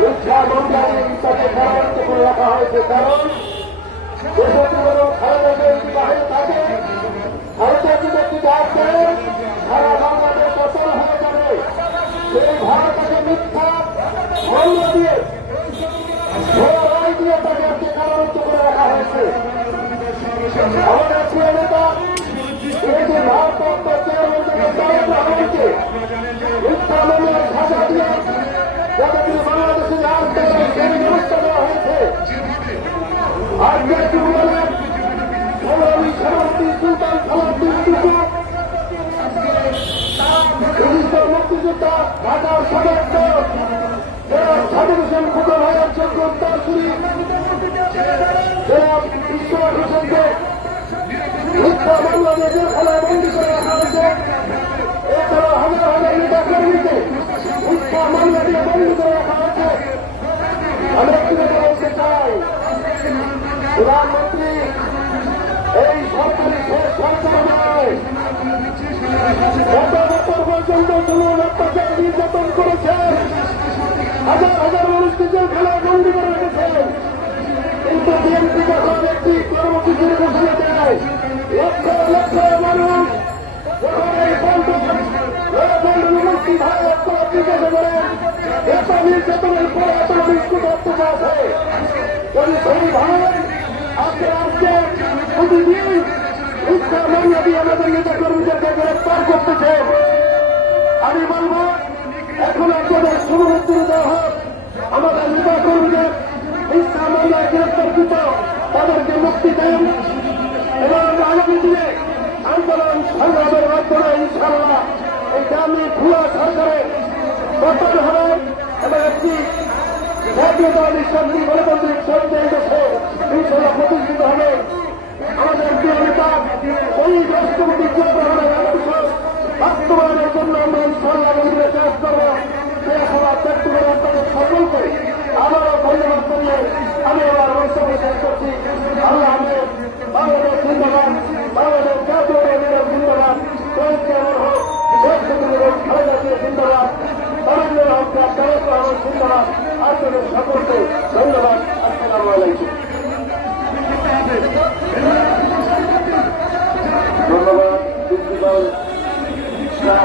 মিথ্যা মামলার তাকে কারাবদ্ধ করে রাখা হয়েছে, কারণ ভারতের বিদেশি রাষ্ট্রে সারা বাংলাদেশ অচল হয়ে যাবে। সেই ভারতকে মিথ্যা মামলা দিয়ে রায় দিয়ে তাকে আজকে কারাবদ্ধ করে রাখা হয়েছে। আমাদের প্রিয় নেতা ভারপ্রাপ্ত চেয়ারম্যান তারেক রহমানকে মিথ্যা মামলার সাজা দিয়ে যাতে তিনি বাংলাদেশের রাষ্ট্রে সেই ব্যবস্থা দেওয়া হয়েছে। আজকে যুবদলের সংগ্রামী সভাপতি সুলতান সালাউদ্দিন টুকু, বিশিষ্ট মুক্তিযোদ্ধা ঢাকার সদস্য জনাব সাবির হোসেন খুদর ভাইয়ের যোগ্য উত্তরসূরি জনাব ঈশ্বর হোসেনকে মিথ্যা মামলা দিয়ে জেলখানায় বন্দী করে রাখা হয়েছে। এছাড়া হাজার হাজার নেতা কর্মীকে মিথ্যা মামলা দিয়ে বন্দী করে রাখা হয়েছে। আমি একটি কথা বলতে চাই, প্রধানমন্ত্রী এই সরকারি শেষ সরকার গত বছর পর্যন্ত জুলুম অত্যাচার নির্যাতন করেছেন, হাজার হাজার মানুষকে জেলখানায় বন্দী করে রেখেছেন। কিন্তু বিএনপি যখন একটি কর্মসূচির ঘোষণা দেয়, লক্ষ লক্ষ মানুষ যখন এই মুক্তি ভাই আপনারা জিজ্ঞাসা করেন এত নির্যাতনের পরে এত বিস্কুট অত্যাচার আছে, যদি সেই ভাই আজকে প্রতিদিন মিথ্যা মামলা দিয়ে আমাদের নেতা কর্মীদেরকে গ্রেফতার করতেছে। আমি বলব এখন আপনাদের শুভমুক্তি দেওয়া হোক, আমাদের নেতা কর্মীদের মিথ্যা মামলায় গ্রেফতারকৃত তাদেরকে মুক্তি দেন এবং আগামী দিনে আন্দোলন সংগ্রামের মাধ্যমে ইনশাআল্লাহ এই দামি ভুয়া সরকারের পতন হবে এবং একটি জাতীয়তাবাদী শক্তি গণতান্ত্রিক শক্তির দেশে ইনশাআল্লাহ প্রতিষ্ঠিত হবে। আমাদের প্রিয় নেতা ওই রাষ্ট্রপতি বাস্তবায়নের জন্য আমরা ইনশাআল্লাহ মন্দিরে কাজ করব। সে সভা ত্যাগ করে আপনাদের সকলকে আবারও ধন্যবাদ করিয়ে আমি আমার বক্তব্য শেষ করছি। আল্লাহ হাফেজ। বাংলাদেশ জিন্দাবাদ, বাংলাদেশ জাতীয়তাবাদী জিন্দাবাদ, শহীদ জিয়াউর হোক, শেখ মুজিবুর খালেদা জিয়া জিন্দাবাদ, তারেক হক তারেক রহমান জিন্দাবাদ। আপনাদের সকলকে ধন্যবাদ। আসসালামু আলাইকুম। ধন্যবাদ প্রিন্সিপাল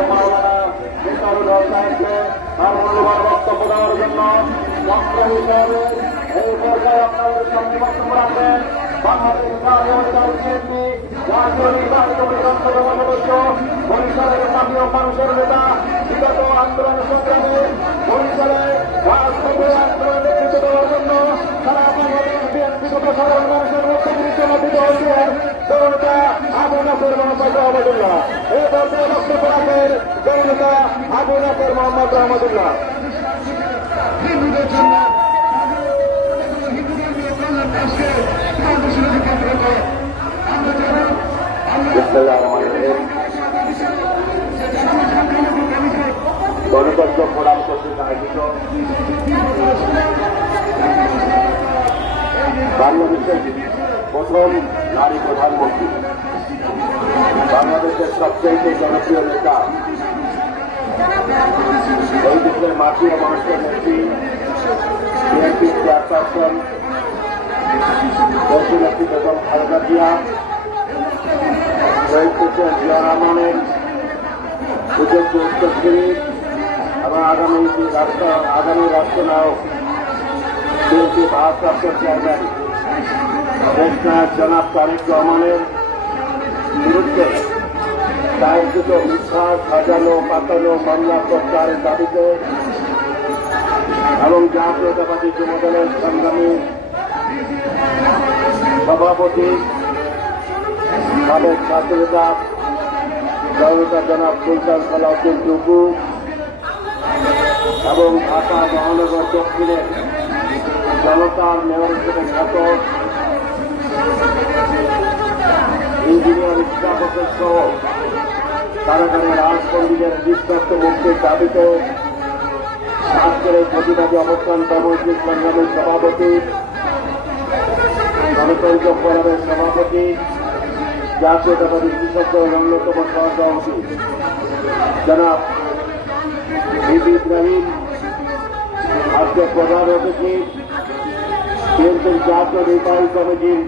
মাওলানা নেসারুল হক সাহেবকে তার মূল্যবান বক্তব্য দেওয়ার জন্য। বক্তা হিসাবে এই পর্যায়ে আপনাদের সামনে বক্তব্য রাখবেন বাংলাদেশ বিএনপি জাতীয় নির্বাহী কমিটির অন্যতম সদস্য, বরিশালের স্থানীয় মানুষের নেতা, বিগত আন্দোলন সংগ্রামে বরিশালে রাজপথে আন্দোলন নেতৃত্ব দেওয়ার জন্য সারা বাংলাদেশ বিএনপি সাধারণ মানুষের মধ্যে সভাপতি হচ্ছেন জননেতা আবু নাসের মোহাম্মদ রহমতুল্লাহ। এই পর্যায়ে বক্তব্য রাখেন জননেতা আবু নাসের মোহাম্মদ রহমতুল্লাহ। গণতন্ত্র ফোরাম কর্তৃক আয়োজিত বাংলাদেশের প্রথম নারী প্রধানমন্ত্রী, বাংলাদেশের সবচেয়ে জনপ্রিয় নেতা, এই দেশের মাটি ও মানুষের নেত্রী, বিএনপি চেয়ারপারসন দেশনেত্রী বেগম খালেদা জিয়া, শহীদ প্রেসিডেন্ট জিয়া রহমানের সুযোগ্য উত্তরসূরি এবং আগামী রাষ্ট্রনায়ক বিএনপি ভারপ্রাপ্ত চেয়ারম্যান দেশনায়ক জনাব তারেক রহমানের বিরুদ্ধে দায়েরকৃত মিথ্যা সাজানো পাতানো মামলা প্রত্যাহারের দাবিতে এবং জাতীয়তাবাদী যুবদলের সংগ্রামী সভাপতি সাবেক ছাত্রনেতা জননেতা জনাব সুলতান সালাউদ্দিন টুকু এবং ঢাকা মহানগর দক্ষিণের জনতার মেয়র হিসেবে খ্যাত ইঞ্জিনিয়ার ইসলাম হোসেন সহ কারাগারে রাজবন্দীদের নিঃশর্ত মুক্তির দাবিতে আজকের এই প্রতিবাদী অবস্থান কর্মসূচির সংগ্রামের সভাপতি, গণতন্ত্র ফোরামের সভাপতি, জাতীয়তাবাদী কৃষক দলের অন্যতম সহসভাপতি জনাব বিবি ইব্রাহিম, আজকে প্রধান অতিথি বিএনপির জাতীয় নির্বাহী কমিটির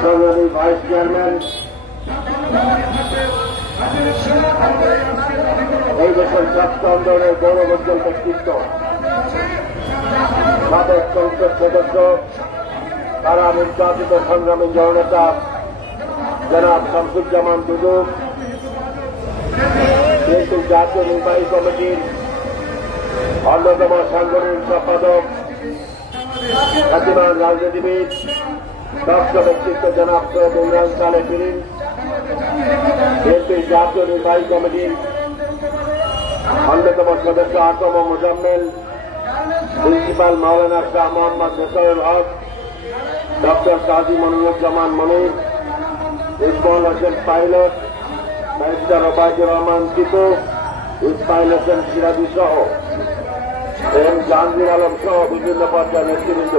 সংগ্রামী ভাইস চেয়ারম্যান, এই দেশের ছাত্র আন্দোলনের গৌরবোজ্জ্বল ব্যক্তিত্ব, সাবেক সংসদ সদস্য, তারা নির্যাতিত সংগ্রামী জননেতা জনাব শামসুজ্জামান দুদু, বিএনপির জাতীয় নির্বাহী কমিটির অন্যতম সাংগঠনিক সম্পাদক, খ্যাতিমান রাজনীতিবিদ, দক্ষ ব্যক্তিত্ব জনাব সৈয়দ ইমরান সালেহ ফিরিন, বিএনপির জাতীয় নির্বাহী কমিটির অন্যতম সদস্য আকম মুজাম্মেল, প্রিন্সিপাল মাওলানা শাহ মোহাম্মদ মোশাররফ হক, ডক্টর কাজী মনিরুজ্জামান মনির, ইকবাল হোসেন পাইলট, ব্যারিস্টার ওবায়দুর রহমান টিপু, ইসমাইল হোসেন সিরাজি সহ এবং জাহাঙ্গীর আলম সহ বিভিন্ন পর্যায়ের নেতৃবৃন্দ,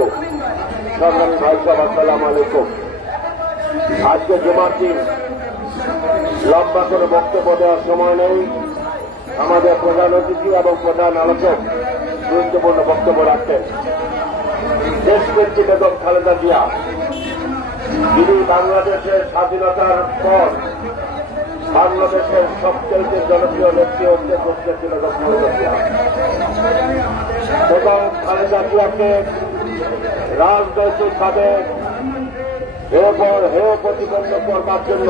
সংগ্রামী ভাই সব আসসালাম আলাইকুম। আজকে জুমার দিন, লম্বা করে বক্তব্য দেওয়ার সময় নেই। আমাদের প্রধান অতিথি এবং প্রধান আলোচক গুরুত্বপূর্ণ বক্তব্য রাখতেন। দেশনেত্রী বেগম খালেদা জিয়া, যিনি বাংলাদেশের স্বাধীনতার পর বাংলাদেশের সবচেয়ে জনপ্রিয় নেত্রী হচ্ছে দেশনেত্রী বেগম খালেদা জিয়া। বেগম খালেদা জিয়াকে রাজনৈতিকভাবে হেয় প্রতিপন্ন করবার জন্য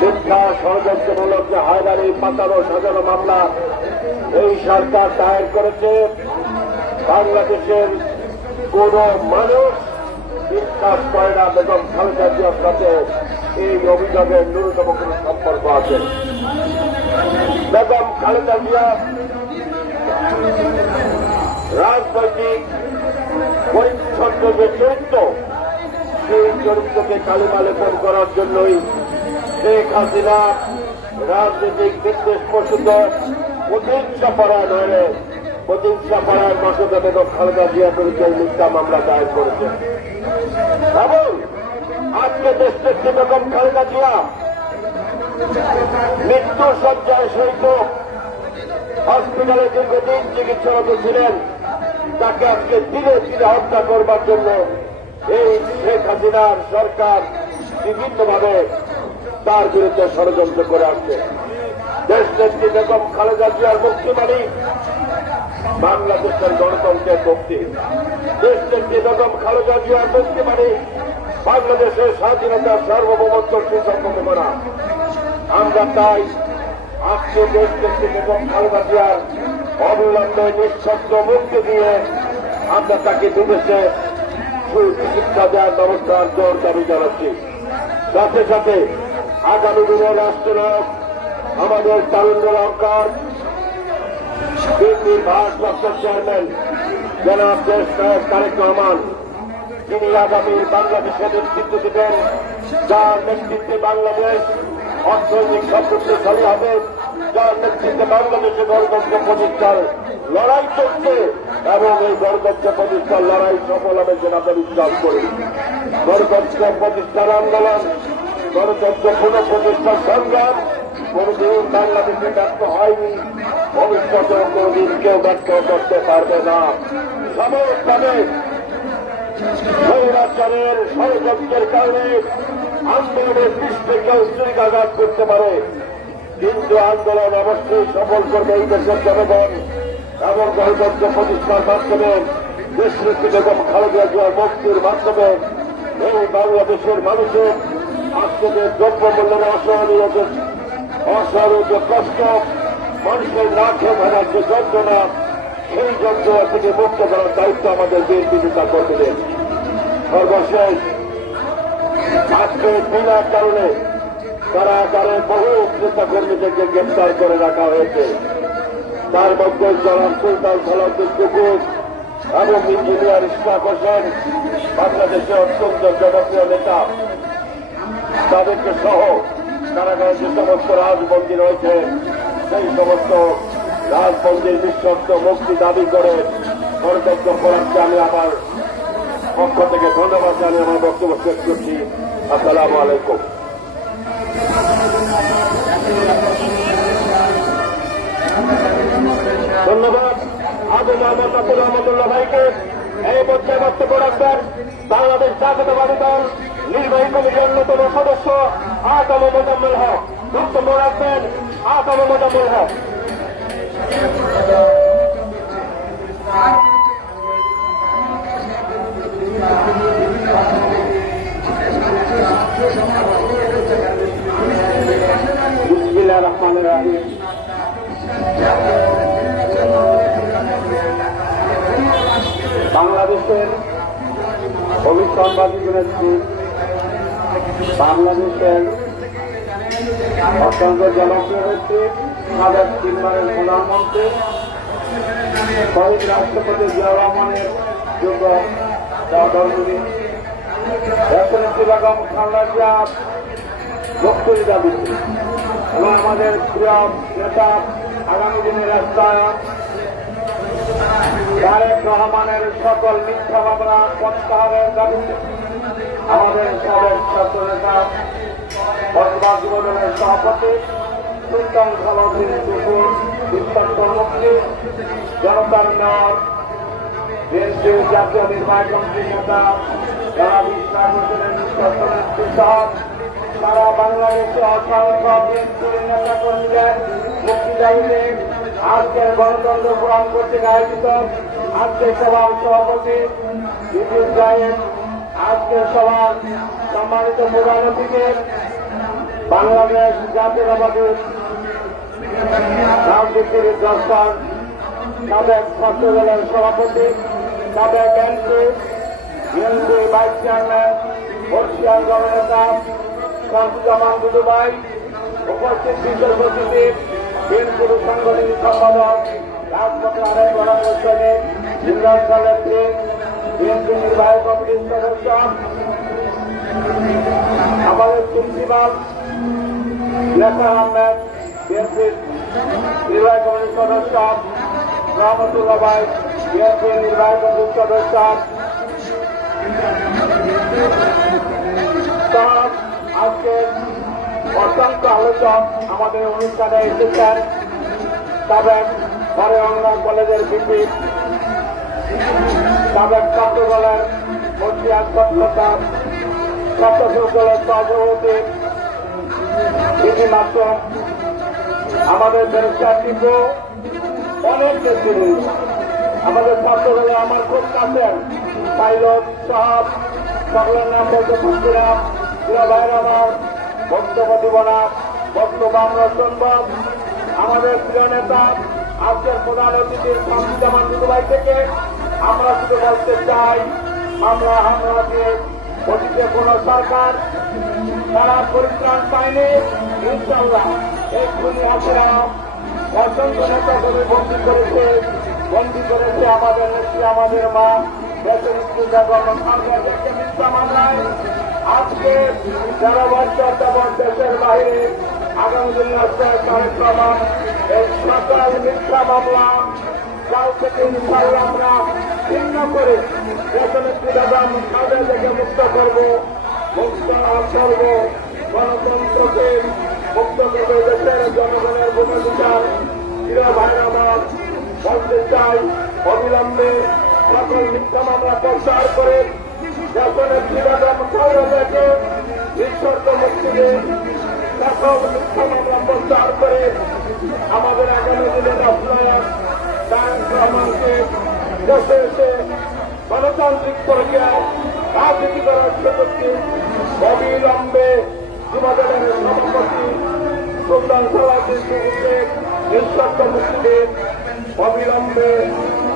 মিথ্যা ষড়যন্ত্রমূলক যে হায়দারি পাতানো সাজানো মামলা এই সরকার দায়ের করেছে, বাংলাদেশের কোন মানুষ বিশ্বাস করে না বেগম খালেদা জিয়ার সাথে এই অভিযোগের ন্যূনতম কোন সম্পর্ক আছে। বেগম খালেদা জিয়া রাজনৈতিক পরিচ্ছন্ন যে চরিত্র, সেই চরিত্রকে কালিমা লেপন করার জন্যই শেখ হাসিনা রাজনৈতিক নির্দেশ প্রসূত প্রতিহিংসাপরায়ণ হয়ে প্রতিহিংসাপরায়ণ মসুদে বেগম খালেদা জিয়া বিরুদ্ধে মিথ্যা মামলা দায়ের করেছে এবং আজকে দেশনেত্রী বেগম খালেদা জিয়া মৃত্যু শয্যায় সহিত হসপিটালে দীর্ঘদিন চিকিৎসারত ছিলেন, তাকে আজকে দিনে দিনে হত্যা করবার জন্য এই শেখ হাসিনার সরকার বিভিন্নভাবে তার বিরুদ্ধে ষড়যন্ত্র করে আসছে। দেশনেত্রী বেগম খালেদা জিয়ার মুক্তি মানে বাংলাদেশের গণতন্ত্রের মুক্তি। দেশনেত্রী বেগম খালেদা জিয়ার মুক্তি মানে বাংলাদেশের স্বাধীনতার সার্বভৌমত্ব সুসংহত করা। আমরা তাই আজকে দেশনেত্রী বেগম খালেদা জিয়ার অবিলম্বে নিঃশর্ত মুক্তি দিয়ে আমরা তাকে বিদেশে শিক্ষা দেওয়ার ব্যবস্থার জোর দাবি জানাচ্ছি। সাথে সাথে আগামী দিনের রাষ্ট্রনায়ক আমাদের তারুণ্য লঙ্কার বিএনপির ভারপ্রাপ্ত চেয়ারম্যান জনাব দেশ নায়ক তারেক রহমান, তিনি আগামীর বাংলাদেশে নেতৃত্ব দেবেন, যার নেতৃত্বে বাংলাদেশ অর্থনৈতিক সমৃদ্ধশালী হবে, যার নেতৃত্বে বাংলাদেশে গণতন্ত্র প্রতিষ্ঠার লড়াই চলছে এবং এই গণতন্ত্র প্রতিষ্ঠার লড়াই সফল হবে যেন আমরা বিশ্বাস করি। গণতন্ত্র প্রতিষ্ঠার আন্দোলন, গণতন্ত্র পুনঃপ্রতিষ্ঠার সংগ্রাম কোনদিন বাংলাদেশে ব্যর্থ হয়নি, ভবিষ্যতে কোনদিন কেউ ব্যর্থ করতে পারবে না। সাময়িকভাবে স্বৈরাচারের ষড়যন্ত্রের কারণে আন্দোলনের পৃষ্ঠে কেউ স্ত্রীকাঘাত করতে পারে, কিন্তু আন্দোলন অবশ্যই সফল করবে এই দেশের জনগণ এবং গণতন্ত্র প্রতিষ্ঠার মাধ্যমে দেশনেত্রী বেগম খালেদা জিয়ার মুক্তির মাধ্যমে এই বাংলাদেশের মানুষের আজকে যে দ্রব্যমূল্যের অসহনীয় কষ্ট, মানুষের না খেয়ে থাকার যে যন্ত্রণা, সেই যন্ত্রণা থেকে মুক্ত করার দায়িত্ব আমাদের বিএনপি নেতা কর্মীদের। সর্বশেষ আজকে বিনা কারণে কারাগারে বহু নেতা কর্মীদেরকে গ্রেপ্তার করে রাখা হয়েছে। তার মধ্যে জনাব সুলতান সালাউদ্দিন কুকুর এবং ইঞ্জিনিয়ার ইশফাক হোসেন, বাংলাদেশের অত্যন্ত জনপ্রিয় নেতা, তাদেরকে সহ কারাগারে যে সমস্ত রাজবন্দী রয়েছে সেই সমস্ত রাজবন্দীর নিঃশর্ত মুক্তি দাবি করে গণতন্ত্র ফোরামকে আমি আমার পক্ষ থেকে ধন্যবাদ জানিয়ে আমার বক্তব্য শেষ করছি। আসসালামু আলাইকুম। ধন্যবাদ আবু মোহাম্মদ আব্দুল রহমতুল্লাহ ভাইকে। এই পর্যায়ে বক্তব্য রাখবেন বাংলাদেশ জাতীয়তাবাদী দল নির্বাহী কমিটির অন্যতম সদস্য আকাম মোজাম্মেল হক। বক্তব্য রাখবেন আকাম মোজাম্মেল হক। বিসমিল্লাহির রহমানির রহিম। বাংলাদেশের ভবিষ্যৎবাদী নেত্রী, বাংলাদেশের অত্যন্ত জনপ্রিয় নেত্রী, সাবেক তিনবারের প্রধানমন্ত্রী, শহীদ রাষ্ট্রপতি জিয়াউর রহমানের যোগ্য সহধর্মিণী দেশনেত্রী বেগম খালেদা জিয়া মুক্তির দাবিতে এবং আমাদের প্রিয় নেতা আগামী দিনের রাষ্ট্রায়ক তারেক রহমানের সকল মিথ্যা মামলা প্রত্যাহারের দাবিতে আমাদের সাবেক ছাত্র নেতা বর্তমান যুবদলের সভাপতি সুলতান সালাউদ্দিন কুকুর বিশ্বস্ত মুক্তি, জনতার মেয়র, বিএনপির জাতীয় নির্বাহী কমিটির নেতা জনাব ইশফাক হোসেনের বিশ্বস্ত নেত্রী সহ সারা বাংলাদেশে অসংখ্য বিএনপির নেতা কর্মীদের মুক্তি দাবিতে আজকের গণতন্ত্র ফোরাম কর্তৃক আয়োজিত আজকের সভার সভাপতি ইদ্রিস জায়েদ, আজকের সভার সম্মানিত প্রধান অতিথি বাংলাদেশ জাতীয়তাবাদী রাজনীতির দর্শন সাবেক ছাত্র দলের সভাপতি, সাবেক বিএনপি ভাইস চেয়ারম্যান, বর্ষিয়ান জননেতা শামসুজ্জামান দুদু ভাই, উপস্থিত বিশেষ অতিথি বিএনপির সাংগঠনিক সম্পাদক রাজপথে আরেক গণপ্রতিনিধি ইমরান নেত্রী, বিএনপি নির্বাহী কমিটির সদস্য, আমাদের প্রিন্সিপাল ইয়াসির আহমেদ, বিএনপির নির্বাহী কমিটির সদস্য রহমতুল্লাহ ভাই, বিএনপির নির্বাহী কমিটির সদস্য, আজকে অসংখ্য আলোচক আমাদের অনুষ্ঠানে এসেছেন। সাবেক বারেবাংলা কলেজের ভিপি, সাবেক ছাত্র দলের বর্ষিয়ান সত্যতা, ছাত্র দলের সভাপতি বিপি মাসুম, আমাদের ব্যারিস্টার টিপু, অনেক নেতৃবৃন্দ, আমাদের ছাত্র দলে আমার খুব কাছেন পাইলট সাহাব, সকলের নাম বলতে পারছি না, প্রিয় ভাইয়ের আমার বক্তব্য দিব না, বক্তব্য আমরা শুনব। আমাদের প্রিয় নেতা আজকের প্রধান অতিথির শামসুজ্জামান দুদু ভাই থেকে আমরা শুধু বলতে চাই, আমরা হামলা দিয়ে অতীতে কোন সরকার তারা পরিত্রাণ পায়নি। ইনশাল্লাহ এই খুনি হাসিনা অসংখ্য নেতা করে বন্দী করেছে আমাদের নেত্রী, আমাদের মা দেশের মিথ্যা মামলায় আজকে যারা দেশের বাইরে আগামী দিন কার্যক্রম এই সকল মিথ্যা মামলা কাল থেকে ইনশাল্লাহ আমরা ভিন্ন করে দেশনেত্রী তাদের থেকে মুক্ত করব, গণতন্ত্রকে মুক্ত করবে, দেশের জনগণের ভূমিকার চিরভাইরাবাদ বলতে চাই। অবিলম্বে সকল মিথ্যা মামলা প্রচার করে দেশনেত্রী থেকে নিঃশর্ত মুক্তি দেন, সকল মিথ্যা মামলা প্রচার করে আমাদের আগামী দিনের রাষ্ট্রায়ণ রহমানকে দেশে এসে গণতান্ত্রিক প্রক্রিয়ায় রাজনীতি করার সুযোগটি অবিলম্বে যুবদলের সভাপতি সুলতান সালাউদ্দিন চৌধুরীকে নিঃশর্ত মুক্তি দেন, অবিলম্বে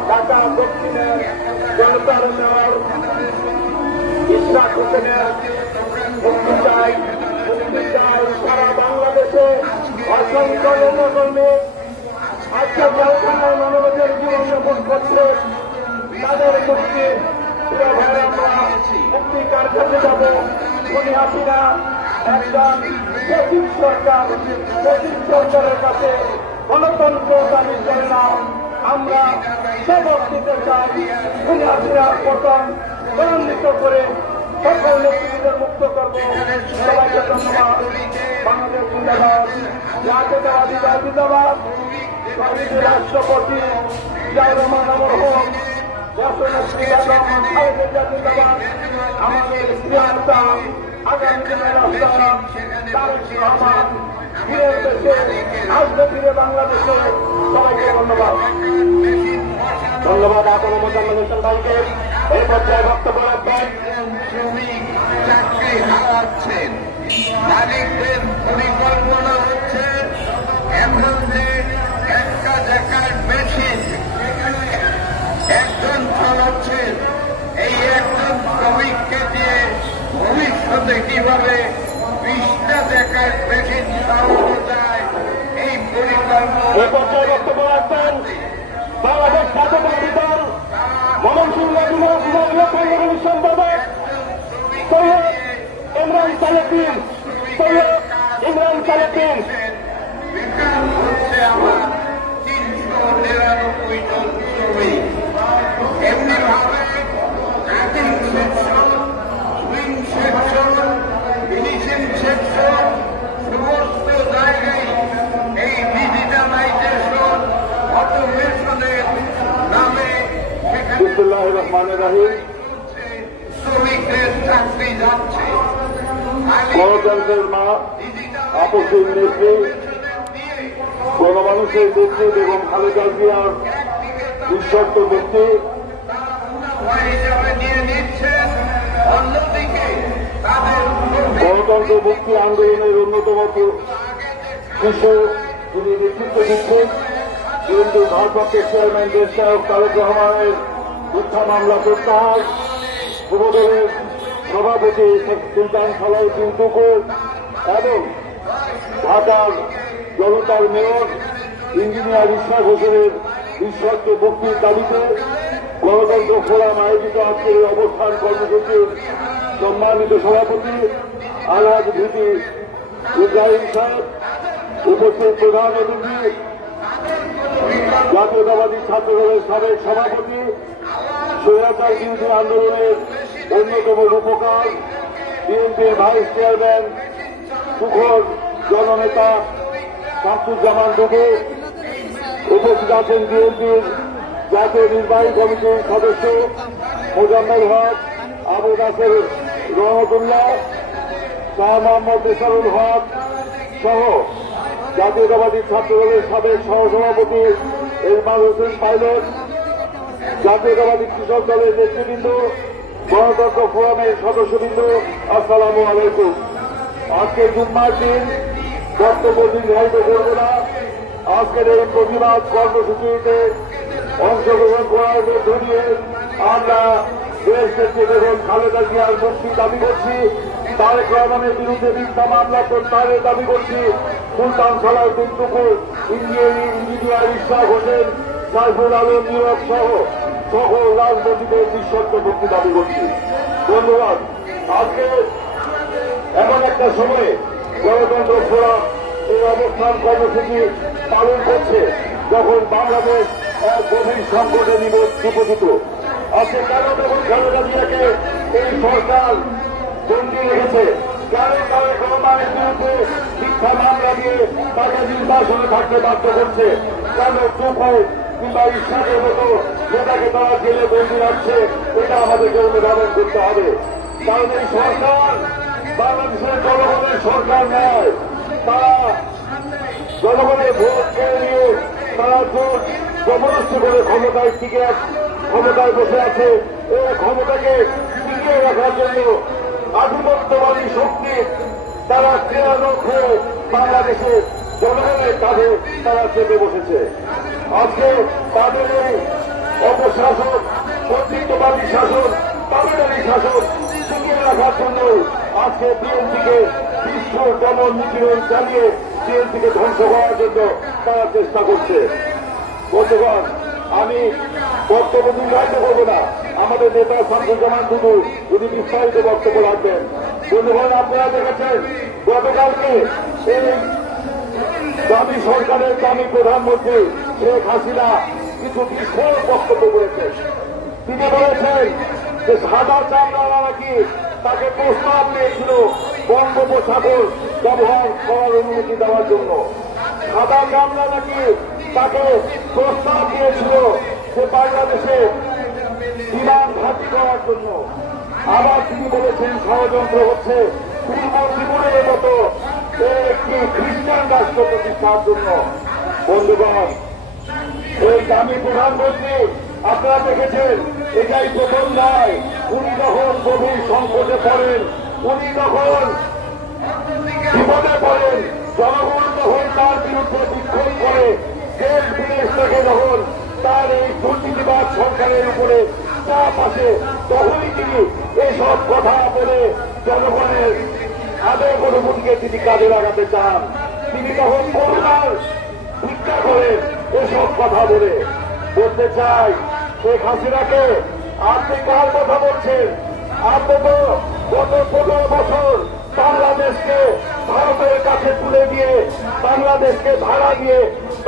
ঢাকা দক্ষিণের জনতার মেয়র ইশরাক হোসেনের মুক্তি চাই। সারা বাংলাদেশে অসংখ্য নেতাকর্মী আজকে জেলখানায় মানবতার জীবনযাপন করছে, তাদের মুক্তি আমরা মুক্তি কার কাছে যাব? খুনি হাসিনা একজন সচিব সরকারের কাছে গণতন্ত্র দাবি করে না, আমরা সেবক দিতে চাই। খুনি হাসিনার পতন ত্বরান্বিত করে সকল নেতৃত্বের মুক্ত করবো। সবাইকে ধন্যবাদ। বাংলাদেশ জিন্দাবাদ, জাতীয়তাবাদী দল জিন্দাবাদ, রাষ্ট্রপতি জিয়াউর রহমান মরহুম, দেশনেত্রী জিন্দাবাদ, আমাদের প্রিয় নেতা আগামী দিনের রাস্তা তারেক রহমান ফিরে দেশে আসবে, ফিরে বাংলাদেশে। সবাইকে ধন্যবাদ। ধন্যবাদ আপনার মোজাম্মেল হোসেন ভাইকে। এই পর্যায়ে বক্তব্য রাখবেন চাকরি হারাচ্ছেন মালিকদের পরিকল্পনা হচ্ছে এখন যে একটা জায়গার মেশিন একজন চালাচ্ছেন, এই একজন শ্রমিককে দিয়ে ভবিষ্যতে কিভাবে 20টা জায়গার মেশিন চালানো যায় এই পরিকল্পনা। এই পর্যায়ে বক্তব্য রাখবেন বাংলাদেশ জাতীয়তাবাদী দল ময়মনসিংহ বিভাগীয় সংগঠনের সম্পাদক সৈয়দ ইমরান সালেহদ্দিন। হচ্ছে আমার 399 জন শ্রমিক। এমনি ভাবে cutting section, swing section, finishing section সমস্ত জায়গায় এই ডিজিটালাইজেশন অটোমেশনের নামে বিসমিল্লাহির রহমানির রহিম। শ্রমিকদের চাকরি যাচ্ছে। গণতন্ত্রের মা, আপসের নেত্রী, গণমানুষের নেত্রী বেগম খালেদা জিয়ার নিঃশর্ত মুক্তি, গণতন্ত্র মুক্তি আন্দোলনের অন্যতম কিশোর যিনি নেতৃত্ব দিচ্ছেন বিএনপি ভারপ্রাপ্ত চেয়ারম্যান দেশ নায়ক তারেক রহমানের মিথ্যা মামলা প্রত্যাহার, যুবদলের সভাপতি সুলতান সালাউদ্দিন টুকুর এবং ঢাকার জনতার মেয়র ইঞ্জিনিয়ার ইশরাক হোসেনের নিঃশর্ত মুক্তির দাবিতে গণতন্ত্র ফোরাম আয়োজিত আজকের এই অবস্থান কর্মসূচির সম্মানিত সভাপতি আলহাজ ভিপি ইব্রাহিম সাহেব, উপস্থিত প্রধান অতিথি জাতীয়তাবাদী ছাত্রদলের সাবেক সভাপতি, স্বৈরাচার বিরোধী আন্দোলনের অন্যতম রূপকার, বিএনপির ভাইস চেয়ারম্যান, সুখর জননেতা শামসুজ্জামান দুদু, উপস্থিত আছেন বিএনপির জাতীয় নির্বাহী কমিটির সদস্য মোজাম্মেল হক, আবু নাসের রহমতুল্লাহ, শাহ মোহাম্মদ এসারুল হক সহ জাতীয়তাবাদী ছাত্রদলের সাবেক সহসভাপতি ইরফান হোসেন পাইলট, জাতীয়তাবাদী কৃষক দলের নেতৃবৃন্দ, গণতন্ত্র ফোরামের সদস্যবৃন্দ, আসসালামু আলাইকুম। আজকে জুম্মার দিন, বক্তব্য দীর্ঘায়িত করব না। আজকের এই প্রতিবাদ কর্মসূচিতে অংশগ্রহণ করার মধ্য দিয়ে আমরা দেশকে বেগম খালেদা জিয়ার মুক্তি দাবি করছি। তারেক রহমানের বিরুদ্ধে মিথ্যা মামলা প্রত্যাহারের দাবি করছি। সুলতান সালাউদ্দিন টুকু, ইঞ্জিনিয়ার ইশরাক হোসেন, সাইফুল আলম নীরব সহ সকল রাজনীতিদের নিঃশর্ত মুক্তি দাবি করছি। ধন্যবাদ। আজকে এমন একটা সময়ে গণতন্ত্র ফোরাম এই অবস্থান কর্মসূচি পালন করছে যখন বাংলাদেশ এক গভীর সংকটে নিপতিত। আজকে কেন যখন খালেদা জিয়াকে এই সরকার বন্দী রেখেছে, কেন তারেক রহমানের বিরুদ্ধে মিথ্যা মামলা দিয়ে তাকে নির্বাচনে থাকতে বাধ্য করছে, কেন টুকু কিংবা ইশরাকের মতো নেতাকে তারা জেলে বন্দী রাখছে, এটা আমাদেরকে অনুধাবন করতে হবে। কারণ এই সরকার বাংলাদেশের জনগণের সরকার নয়। তারা জনগণের ভোট কেড়ে নিয়ে তারা ভোট জবরদস্তি করে ক্ষমতায় বসে আছে। এই ক্ষমতাকে টিকিয়ে রাখার জন্য আধিপত্যবাদী শক্তি তারা ক্রিয়ানক হয়ে বাংলাদেশের জনগণের কাঁধে তারা চেপে বসেছে। আজকে তাদের এই অপশাসন, কর্তৃত্ববাদী শাসন, পাকিস্তানি শাসন টিকিয়ে রাখার জন্য আজকে বিএনপিকে বিশ্ব দমন নিপীড়ন চালিয়ে বিএনপিকে ধ্বংস করার জন্য তারা চেষ্টা করছে। বন্ধুগণ, আমি বক্তব্য দীর্ঘায়িত করব না। আমাদের নেতা শামসুজ্জামান টুকু যদি বিস্তারিত বক্তব্য রাখবেন। বন্ধুগণ, আপনারা দেখেছেন গতকালকে এই দামি সরকারের দামি প্রধানমন্ত্রী শেখ হাসিনা কিছু বিস্ফোরক বক্তব্য করেছেন। তিনি বলেছেন যে সাদা চামড়ারা নাকি তাকে প্রস্তাব দিয়েছিল বঙ্গোপসাগর ব্যবহার করার অনুমতি দেওয়ার জন্য। সাদা চামড়া নাকি তাকে প্রস্তাব দিয়েছিল যে বাংলাদেশে বিমান ঘাঁটি করার জন্য। আবার তিনি বলেছেন ষড়যন্ত্র হচ্ছে পূর্ব ত্রিপুরের মতো একটি খ্রিস্টান রাষ্ট্র প্রতিষ্ঠার জন্য। বন্ধুগণ, এই দামি প্রধানমন্ত্রী আপনারা দেখেছেন এটাই প্রথম নয়। উনি যখন গভীর সংকটে পড়েন, উনি যখন বিপদে পড়েন, জনগণ যখন তার বিরুদ্ধে বিক্ষোভ করে, দেশ বিদেশ থেকে যখন তার এই দুর্নীতিবাদ সরকারের উপরে চাপ আসে, তখনই তিনি এসব কথা বলে জনগণের আবেগ অনুভূতিকে তিনি কাজে লাগাতে চান। তিনি তখন করুণার ভিক্ষা করেন এসব কথা বলতে চাই শেখ হাসিনাকে, আপনি কার কথা বলছেন? আপনি তো গত 15 বছর বাংলাদেশকে ভারতের কাছে তুলে দিয়ে, বাংলাদেশকে ভাড়া দিয়ে,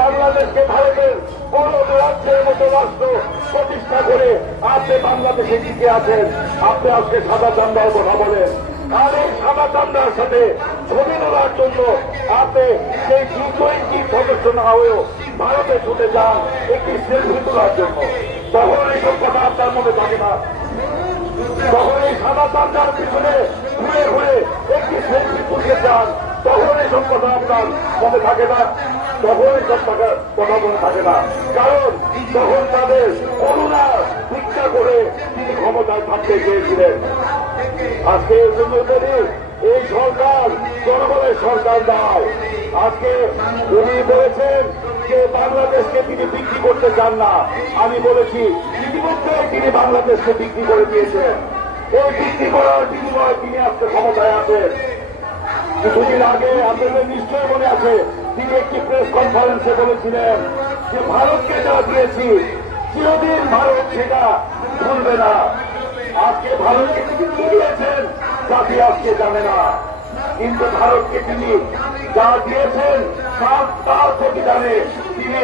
বাংলাদেশকে ভারতের বড় রাজ্যের মতো রাষ্ট্র প্রতিষ্ঠা করে আপনি বাংলাদেশে টিকে আছেন। আপনি আজকে সাদা চামড়ার কথা বলেন, আর এই সাদা চামড়ার সাথে ছবি তোলার জন্য আপনি সেই G20 সদস্য না হয়েও ভারতে ছুটে যান একটি সেলফি তোলার জন্য। তখন এইসব কথা আপনার মনে থাকে না। তখন এই সাদা চামড়ার পিছনে ঘুরে ঘুরে একটি সেলফি তুলতে চান, তখন এইসব কথা আপনার মনে থাকে না। তখন এইসব কথা মনে থাকে না, কারণ তখন তাদের করুণা ভিক্ষা করে তিনি ক্ষমতায় থাকতে চেয়েছিলেন। আজকে এর জন্য বলি, এই সরকার জনগণের সরকার নয়। আজকে উনি বলেছেন যে বাংলাদেশকে তিনি বিক্রি করতে চান না। আমি বলেছি ইতিমধ্যে তিনি বাংলাদেশকে বিক্রি করে দিয়েছেন। এই বিক্রি করার বিনিময়ে তিনি আজকে ক্ষমতায় আছেন। কিছুদিন আগে আপনাদের নিশ্চয় মনে আছে, তিনি একটি প্রেস কনফারেন্সে বলেছিলেন যে ভারতকে যা দিয়েছি চিরদিন ভারত সেটা ভুলবে না। আজকে ভারতকে তিনি কি দিয়েছেন জাতি আজকে জানে না, কিন্তু ভারতকে তিনি যা দিয়েছেন তার প্রতিদানে তিনি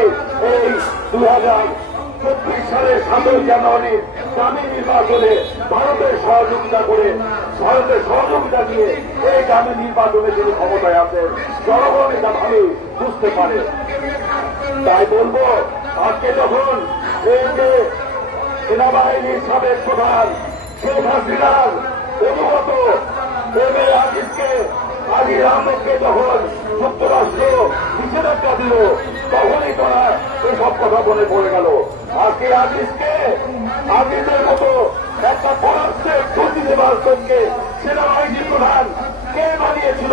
এই 2024 সালের 7 জানুয়ারি দামি নির্বাচনে ভারতের সহযোগিতা দিয়ে এই দামি নির্বাচনে তিনি ক্ষমতায় আছেন। জনগণ এটা ভাবে বুঝতে পারে। তাই বলবো, আজকে যখন এই যে সেনাবাহিনীর সাবেক প্রধান শেখ হাসিনার অনুগত আজিজ আহমেদকে যখন যুক্তরাষ্ট্র নিষেধাজ্ঞা দিল, তখনই তারা এইসব কথা বলে পড়ে গেল। আজকে আজিজের মতো একটা পরাস্ত্রের দুর্নীতিবাদকে সেনাবাহিনীর প্রধান কে বানিয়েছিল?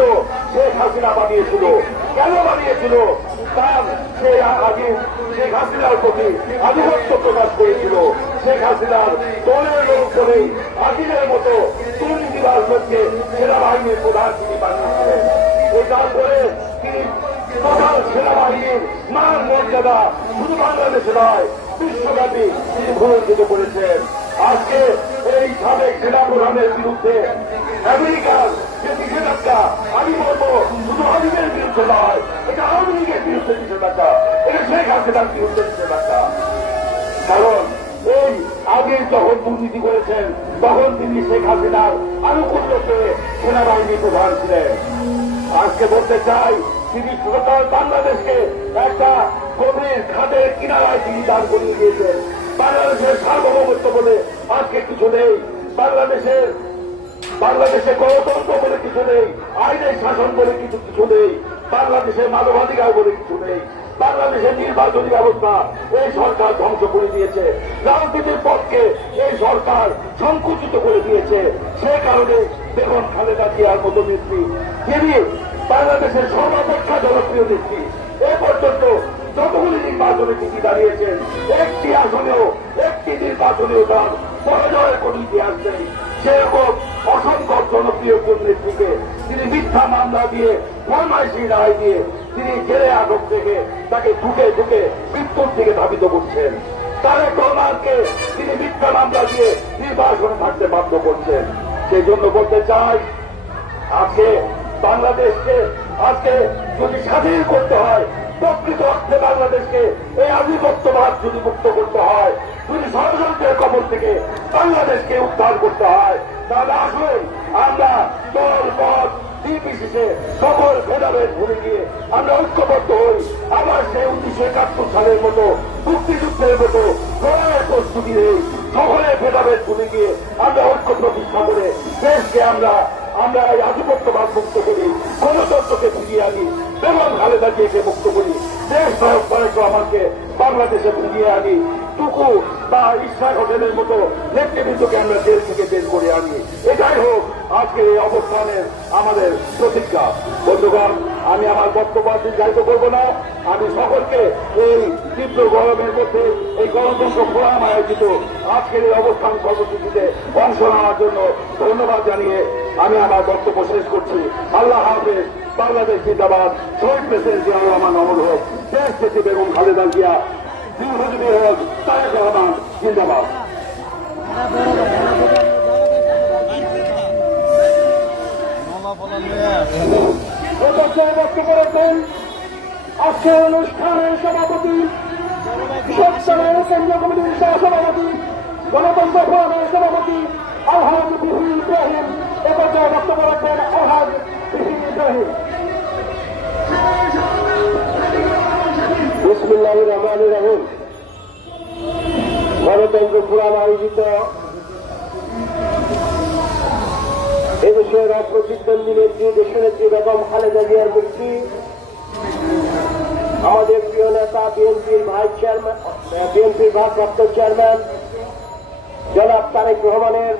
শেখ হাসিনা বানিয়েছিল। কেন বানিয়েছিল? তার সে আগে শেখ হাসিনার প্রতি আধিপত্য প্রকাশ করেছিল। শেখ হাসিনার দলের লোক বলেই আদিলের মতো দুর্নীতিবাজ লোককে সেনাবাহিনীর প্রধান তিনি বানিয়েছিলেন। তারপরে তিনি টোটাল সেনাবাহিনীর মান মর্যাদা শুধু বাংলাদেশে নয় বিশ্বব্যাপী তিনি ভূমিষ্ঠিত করেছেন। আজকে এই সাবেক সেনাপ্রধানের বিরুদ্ধে আমেরিকার যে নিষেধাজ্ঞা, আমি বলবো শুধু আওয়ামীদের বিরুদ্ধে নয়, এটা আওয়ামী লীগের বিরুদ্ধে নিষেধাজ্ঞা, এটা শেখ হাসিনার বিরুদ্ধে নিষেধাজ্ঞা। কারণ এই আগে যখন দুর্নীতি করেছেন তখন তিনি শেখ হাসিনার আনুকূল্য পেয়ে সেনাবাহিনী প্রধান ছিলেন। আজকে বলতে চাই তিনি সরকার বাংলাদেশকে একটা গভীর খাদের কিনারায় তিনি দান করিয়ে দিয়েছেন। বাংলাদেশের সার্বভৌমত্ব বলে আজকে কিছু নেই, বাংলাদেশে গণতন্ত্র বলে কিছু নেই, আইনের শাসন বলে কিছু নেই, বাংলাদেশের মানবাধিকার বলে কিছু নেই, বাংলাদেশের নির্বাচনী ব্যবস্থা এই সরকার ধ্বংস করে দিয়েছে, রাজনীতির পথকে এই সরকার সংকুচিত করে দিয়েছে। সেই কারণে বেগম খালেদা জিয়ার মতো নেত্রী, যিনি বাংলাদেশের সর্বাপেক্ষা জনপ্রিয় নেত্রী, এ পর্যন্ত যতগুলি নির্বাচনে তিনি দাঁড়িয়েছেন একটি নির্বাচনেও তার পরাজয়ের কোন ইতিহাস নেই। সেরকম অসংখ্য জনপ্রিয় কোন নেত্রীকে তিনি মিথ্যা মামলা দিয়ে ফরমাইশি রায় দিয়ে তিনি জেলে আটক থেকে তাকে ঢুকে মৃত্যুর দিকে ধাবিত করছেন। তারেক রহমানকে তিনি মিথ্যা মামলা দিয়ে নির্বাচনে থাকতে বাধ্য করছেন। সেই জন্য বলতে চাই আজকে বাংলাদেশকে যদি স্বাধীন করতে হয়, প্রকৃত অর্থে বাংলাদেশকে এই আধিপত্যবাদ যদি মুক্ত করতে হয়, যদি ষড়যন্ত্রের কবল থেকে বাংলাদেশকে উদ্ধার করতে হয়, তাহলে আসুন আমরা দল পথ নির্বিশেষে সকল ভেদাভেদ ভুলে গিয়ে আমরা ঐক্যবদ্ধ হই। আবার সেই 1971 সালের মতো মুক্তিযুদ্ধের মতো লড়াইয়ের প্রস্তুতি নেই, সকলের ভেদাভেদ ভুলে গিয়ে আমরা ঐক্য প্রতিষ্ঠা করে দেশকে আমরা এই আধিপত্যবাদ মুক্ত করি, গণতন্ত্রকে ফিরিয়ে আনি, বেগম খালেদা জিয়াকে মুক্ত করি, দেশ নায়ক তারেক রহমানকে বাংলাদেশে ফিরিয়ে আনি, টুকু বা ইসরাক হোটেলের মতো নেতৃবৃন্দকে আমরা দেশ থেকে বের করে আনি। এটাই হোক আজকে এই অবস্থানের আমাদের প্রতিজ্ঞা। বন্ধুগণ, আমি আমার বক্তব্য দীর্ঘায়িত করব না। আমি সকলকে এই তীব্র গরমের মধ্যে এই গণতন্ত্র ফোরাম আয়োজিত আজকের এই অবস্থান কর্মসূচিতে অংশ নেওয়ার জন্য ধন্যবাদ জানিয়ে আমি আমার বক্তব্য শেষ করছি। আল্লাহ হাফেজ। বাংলাদেশ জিন্দাবাদ। শহীদ প্রেসিডেন্ট জিয়া রহমান অমর হোক। দেশ নেত্রী বেগম খালেদা জিয়া দীর্ঘজীবী হোক। তারেক রহমান জিন্দাবাদ। বক্তব্য রাখবেন আজকের অনুষ্ঠানের সভাপতি, কেন্দ্রীয় কমিটির সহসভাপতি, গণতন্ত্র ফোরামের সভাপতি আলহাজ বিহিন ইব্রাহিম। এ পর্যায়ে বক্তব্য রাখবেন আলহাজ বিহিন ইব্রাহিম। বিসমিল্লাহির রহমানির রহিম। গণতন্ত্র ফোরাম আয়োজিত এদেশের অপ্রতিদ্বন্দ্বী নেত্রী দেশনেত্রী বেগম খালেদা জিয়ার মুক্তি, আমাদের প্রিয় নেতা বিএনপির ভারপ্রাপ্ত চেয়ারম্যান জনাব তারেক রহমানের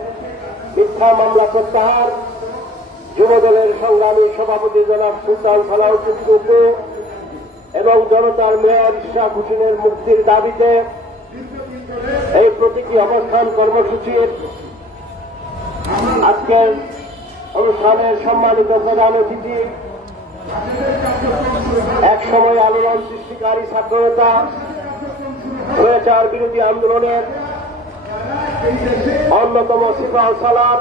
মিথ্যা মামলা প্রত্যাহার, যুবদলের সংগ্রামী সভাপতি জনাব সুলতান সালাউদ্দিন টুকু এবং জনতার মেয়র ইশরাক হোসেনের মুক্তির দাবিতে এই প্রতীকী অবস্থান কর্মসূচির আজকের অনুষ্ঠানের সম্মানিত প্রধান অতিথি, এক সময় আলোড়ন সৃষ্টিকারী ছাত্রনেতা, স্বৈরাচার বিরোধী আন্দোলনের অন্যতম সিপাহ সালার,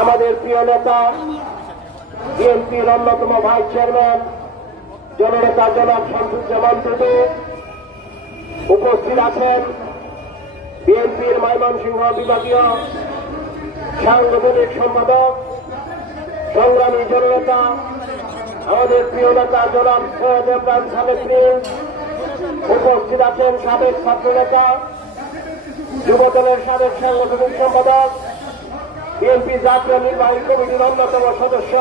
আমাদের প্রিয় নেতা বিএনপির অন্যতম ভাইস চেয়ারম্যান জননেতা জনাব শামসুজ্জামান টুটু, উপস্থিত আছেন বিএনপির ময়মনসিংহ বিভাগীয় সাংগঠনিক সম্পাদক সংগ্রামী জননেতা আমাদের প্রিয় নেতা জনাব সৈয়দ ইব্রাহিম সালেক প্রিন্স, উপস্থিত আছেন সাবেক ছাত্রনেতা যুবদলের সাবেক সাংগঠনিক সম্পাদক বিএনপি জাতীয় নির্বাহী কমিটির অন্যতম সদস্য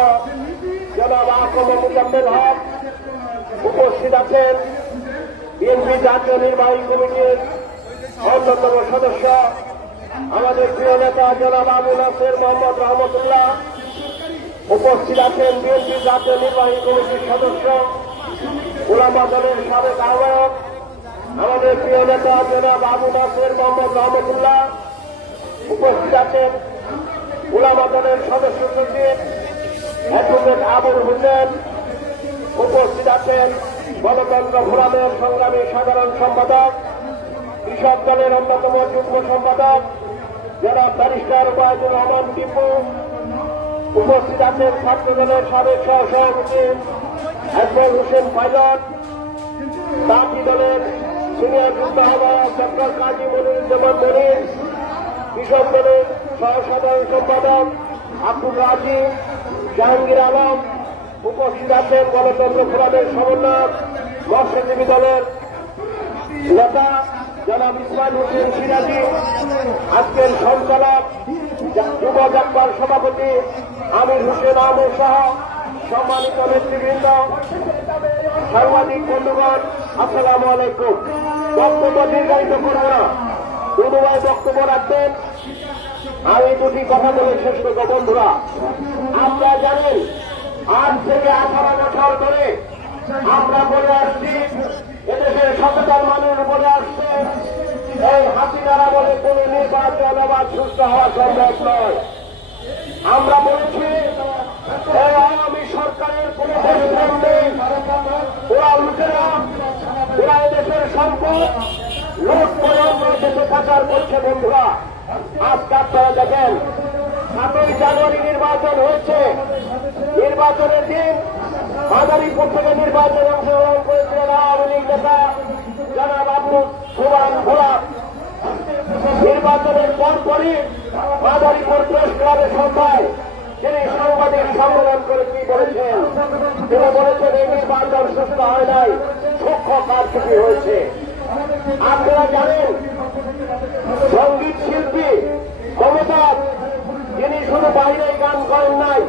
জনাব আকম মুজাম্মেল হক, উপস্থিত আছেন বিএনপি জাতীয় নির্বাহী কমিটির অন্যতম সদস্য আমাদের প্রিয় নেতা জনাব আবু নাসের মোহাম্মদ রহমতুল্লাহ, উপস্থিত আছেন বিএনপি জাতীয় নির্বাহী কমিটির সদস্য উলামা দলের সাবেক আহ্বায়ক আমাদের প্রিয় নেতা জনাব আবু নাসের মোহাম্মদ রহমতুল্লাহ উপস্থিত আছেন। উলামা দলের সদস্য সচিব অ্যাডভোকেট আবুল হোসেন উপস্থিত আছেন। গণতন্ত্র ফোরামের সংগ্রামী সাধারণ সম্পাদক, কৃষক দলের অন্যতম যুগ্ম সম্পাদক জনাব ব্যারিস্টার ওবায়দুর রহমান টিপু উপস্থিত আছেন। ছাত্র দলের সাবেক সহসভাপতি আকবর হোসেন পাইলট, তাঁতি দলের সিনিয়র যুগ্ম আহ্বায়ক ডক্টর কাজী মনিরুজ্জামান মনির, কৃষক দলের সহসাধারণ সম্পাদক আব্দুল রাজি, জাহাঙ্গীর আলম উপস্থিত আছেন। গণতন্ত্র ফোরামের সমন্বয়ক মৎস্যজীবী দলের নেতা জনাব ইসমাইল হোসেন সিরাজি, আজকের সঞ্চালক যুব জাগবার সভাপতি আমির হোসেন আহমেদ সহ সম্মানিত নেতৃবৃন্দ, সাংবাদিক বন্ধুগণ, আসসালামু আলাইকুম। বক্তব্য দীর্ঘায়িত করব না, দুবাই বক্তব্য রাখবেন। আমি দুটি কথা বলে শেষ করব। বন্ধুরা, আপনারা জানেন আজ থেকে 18 বছর ধরে আমরা বলে আসছি, এদেশের সচেতন মানুষ বলে আসছে এই হাসিনারা বলে কোন নির্বাচন আবার সুস্থ হওয়া সম্ভব নয়। আমরা বলেছি এই আওয়ামী সরকারের কোন দেশপ্রেম নেই, ওরা লুটেরা, ওরা এদেশের সম্পদ লুট পর্যন্ত দেশে পাচার করছে। বন্ধুরা, আজকে আপনারা দেখেন 7ই জানুয়ারি নির্বাচন হয়েছে। নির্বাচনের দিন মাদারীপুর থেকে নির্বাচনে অংশগ্রহণ করেছিলেন আওয়ামী লীগ নেতা জনাব আব্দুল সুবহান ভোলা। নির্বাচনের পরপরই মাদারীপুর প্রেস ক্লাবের সভায় তিনি সাংবাদিক সম্মেলন করে কি বলেছেন? তিনি বলেছেন এই নির্বাচন সুস্থ হয় নাই, সূক্ষ্ম কারচুপি হয়েছে। আপনারা জানেন সঙ্গীত শিল্পী মমতাজ তিনি শুধু বাইরে গান করেন নাই,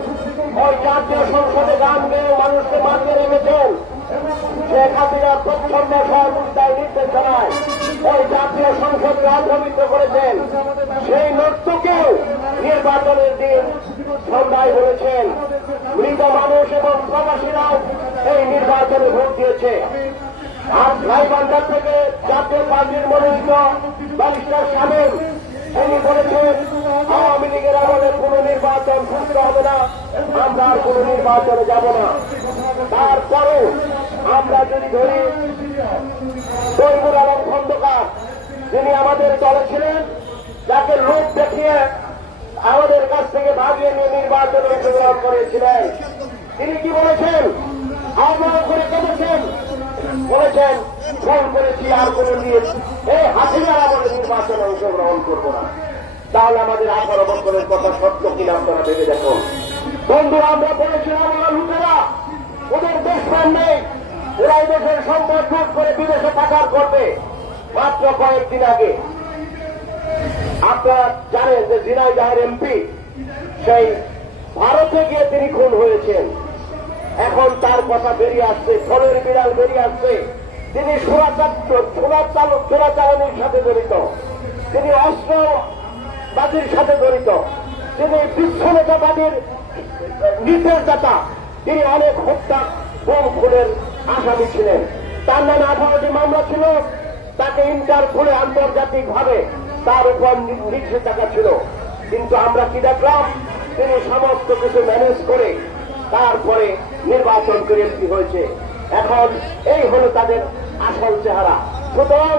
ওই জাতীয় সংসদে গান গেয়ে মানুষকে মাঠে রেখেছেন। শেখ হাসিনার প্রচ্ছন্ন সহযোগিতায় নির্দেশনায় ওই জাতীয় সংসদকে অপবিত্র করেছেন। সেই নর্তকেও নির্বাচনের দিন সন্ধ্যায় বলেছেন মৃত মানুষ এবং প্রবাসীরাও এই নির্বাচনে ভোট দিয়েছে। আর গাইবান্ধা থেকে জাতীয় পার্টির মনোনীত ব্যারিস্টার সাহেব তিনি বলেছেন আওয়ামী লীগের আমলে কোন নির্বাচন সুস্থ হবে না, আমরা আর কোন নির্বাচনে যাব না। তারপরেও আমরা যদি ধরি তৈমুর আলম খন্দকার, যিনি আমাদের দলে ছিলেন, যাকে লোক দেখিয়ে আমাদের কাছ থেকে ভাগিয়ে নিয়ে নির্বাচনে অংশগ্রহণ করেছিলেন, তিনি কি বলেছেন? আহ্বান করে কেঁদেছেন, বলেছেন ফোন করেছি আর কোন নিয়ে এই হাসিনার আমলে নির্বাচনে অংশগ্রহণ করব না। তাহলে আমাদের 18 বছরের কথা সত্য কিনা আপনারা ভেবে দেখুন। বন্ধু, আমরা বলেছিলাম ওরা লুটেরা, ওদের দেশপ্রেম নেই, ওরা এই দেশের সম্পদ লুট করে বিদেশে পাচার করবে। মাত্র কয়েকদিন আগে আপনারা জানেন যে ঝিনাইদহের এমপি সেই ভারতে গিয়ে তিনি খুন হয়েছেন। এখন তার কথা বেরিয়ে আসছে, ফলের বিড়াল বেরিয়ে আসছে। তিনি চোরাচালানির সাথে জড়িত, তিনি অস্ত্রবাদীর সাথে জড়িত, তিনি বিচ্ছন্নতাবাদীর নির্দেশদাতা, তিনি অনেক হত্যা বোম খুনের আসামি ছিলেন। তার নামে 18টি মামলা ছিল। তাকে ইন্টারপোলে আন্তর্জাতিকভাবে তার উপর নিষেধাজ্ঞা ছিল। কিন্তু আমরা কি দেখলাম? তিনি সমস্ত কিছু ম্যানেজ করে তারপরে নির্বাচন করে এমপি হয়েছে। এখন এই হল তাদের আসল চেহারা। সুতরাং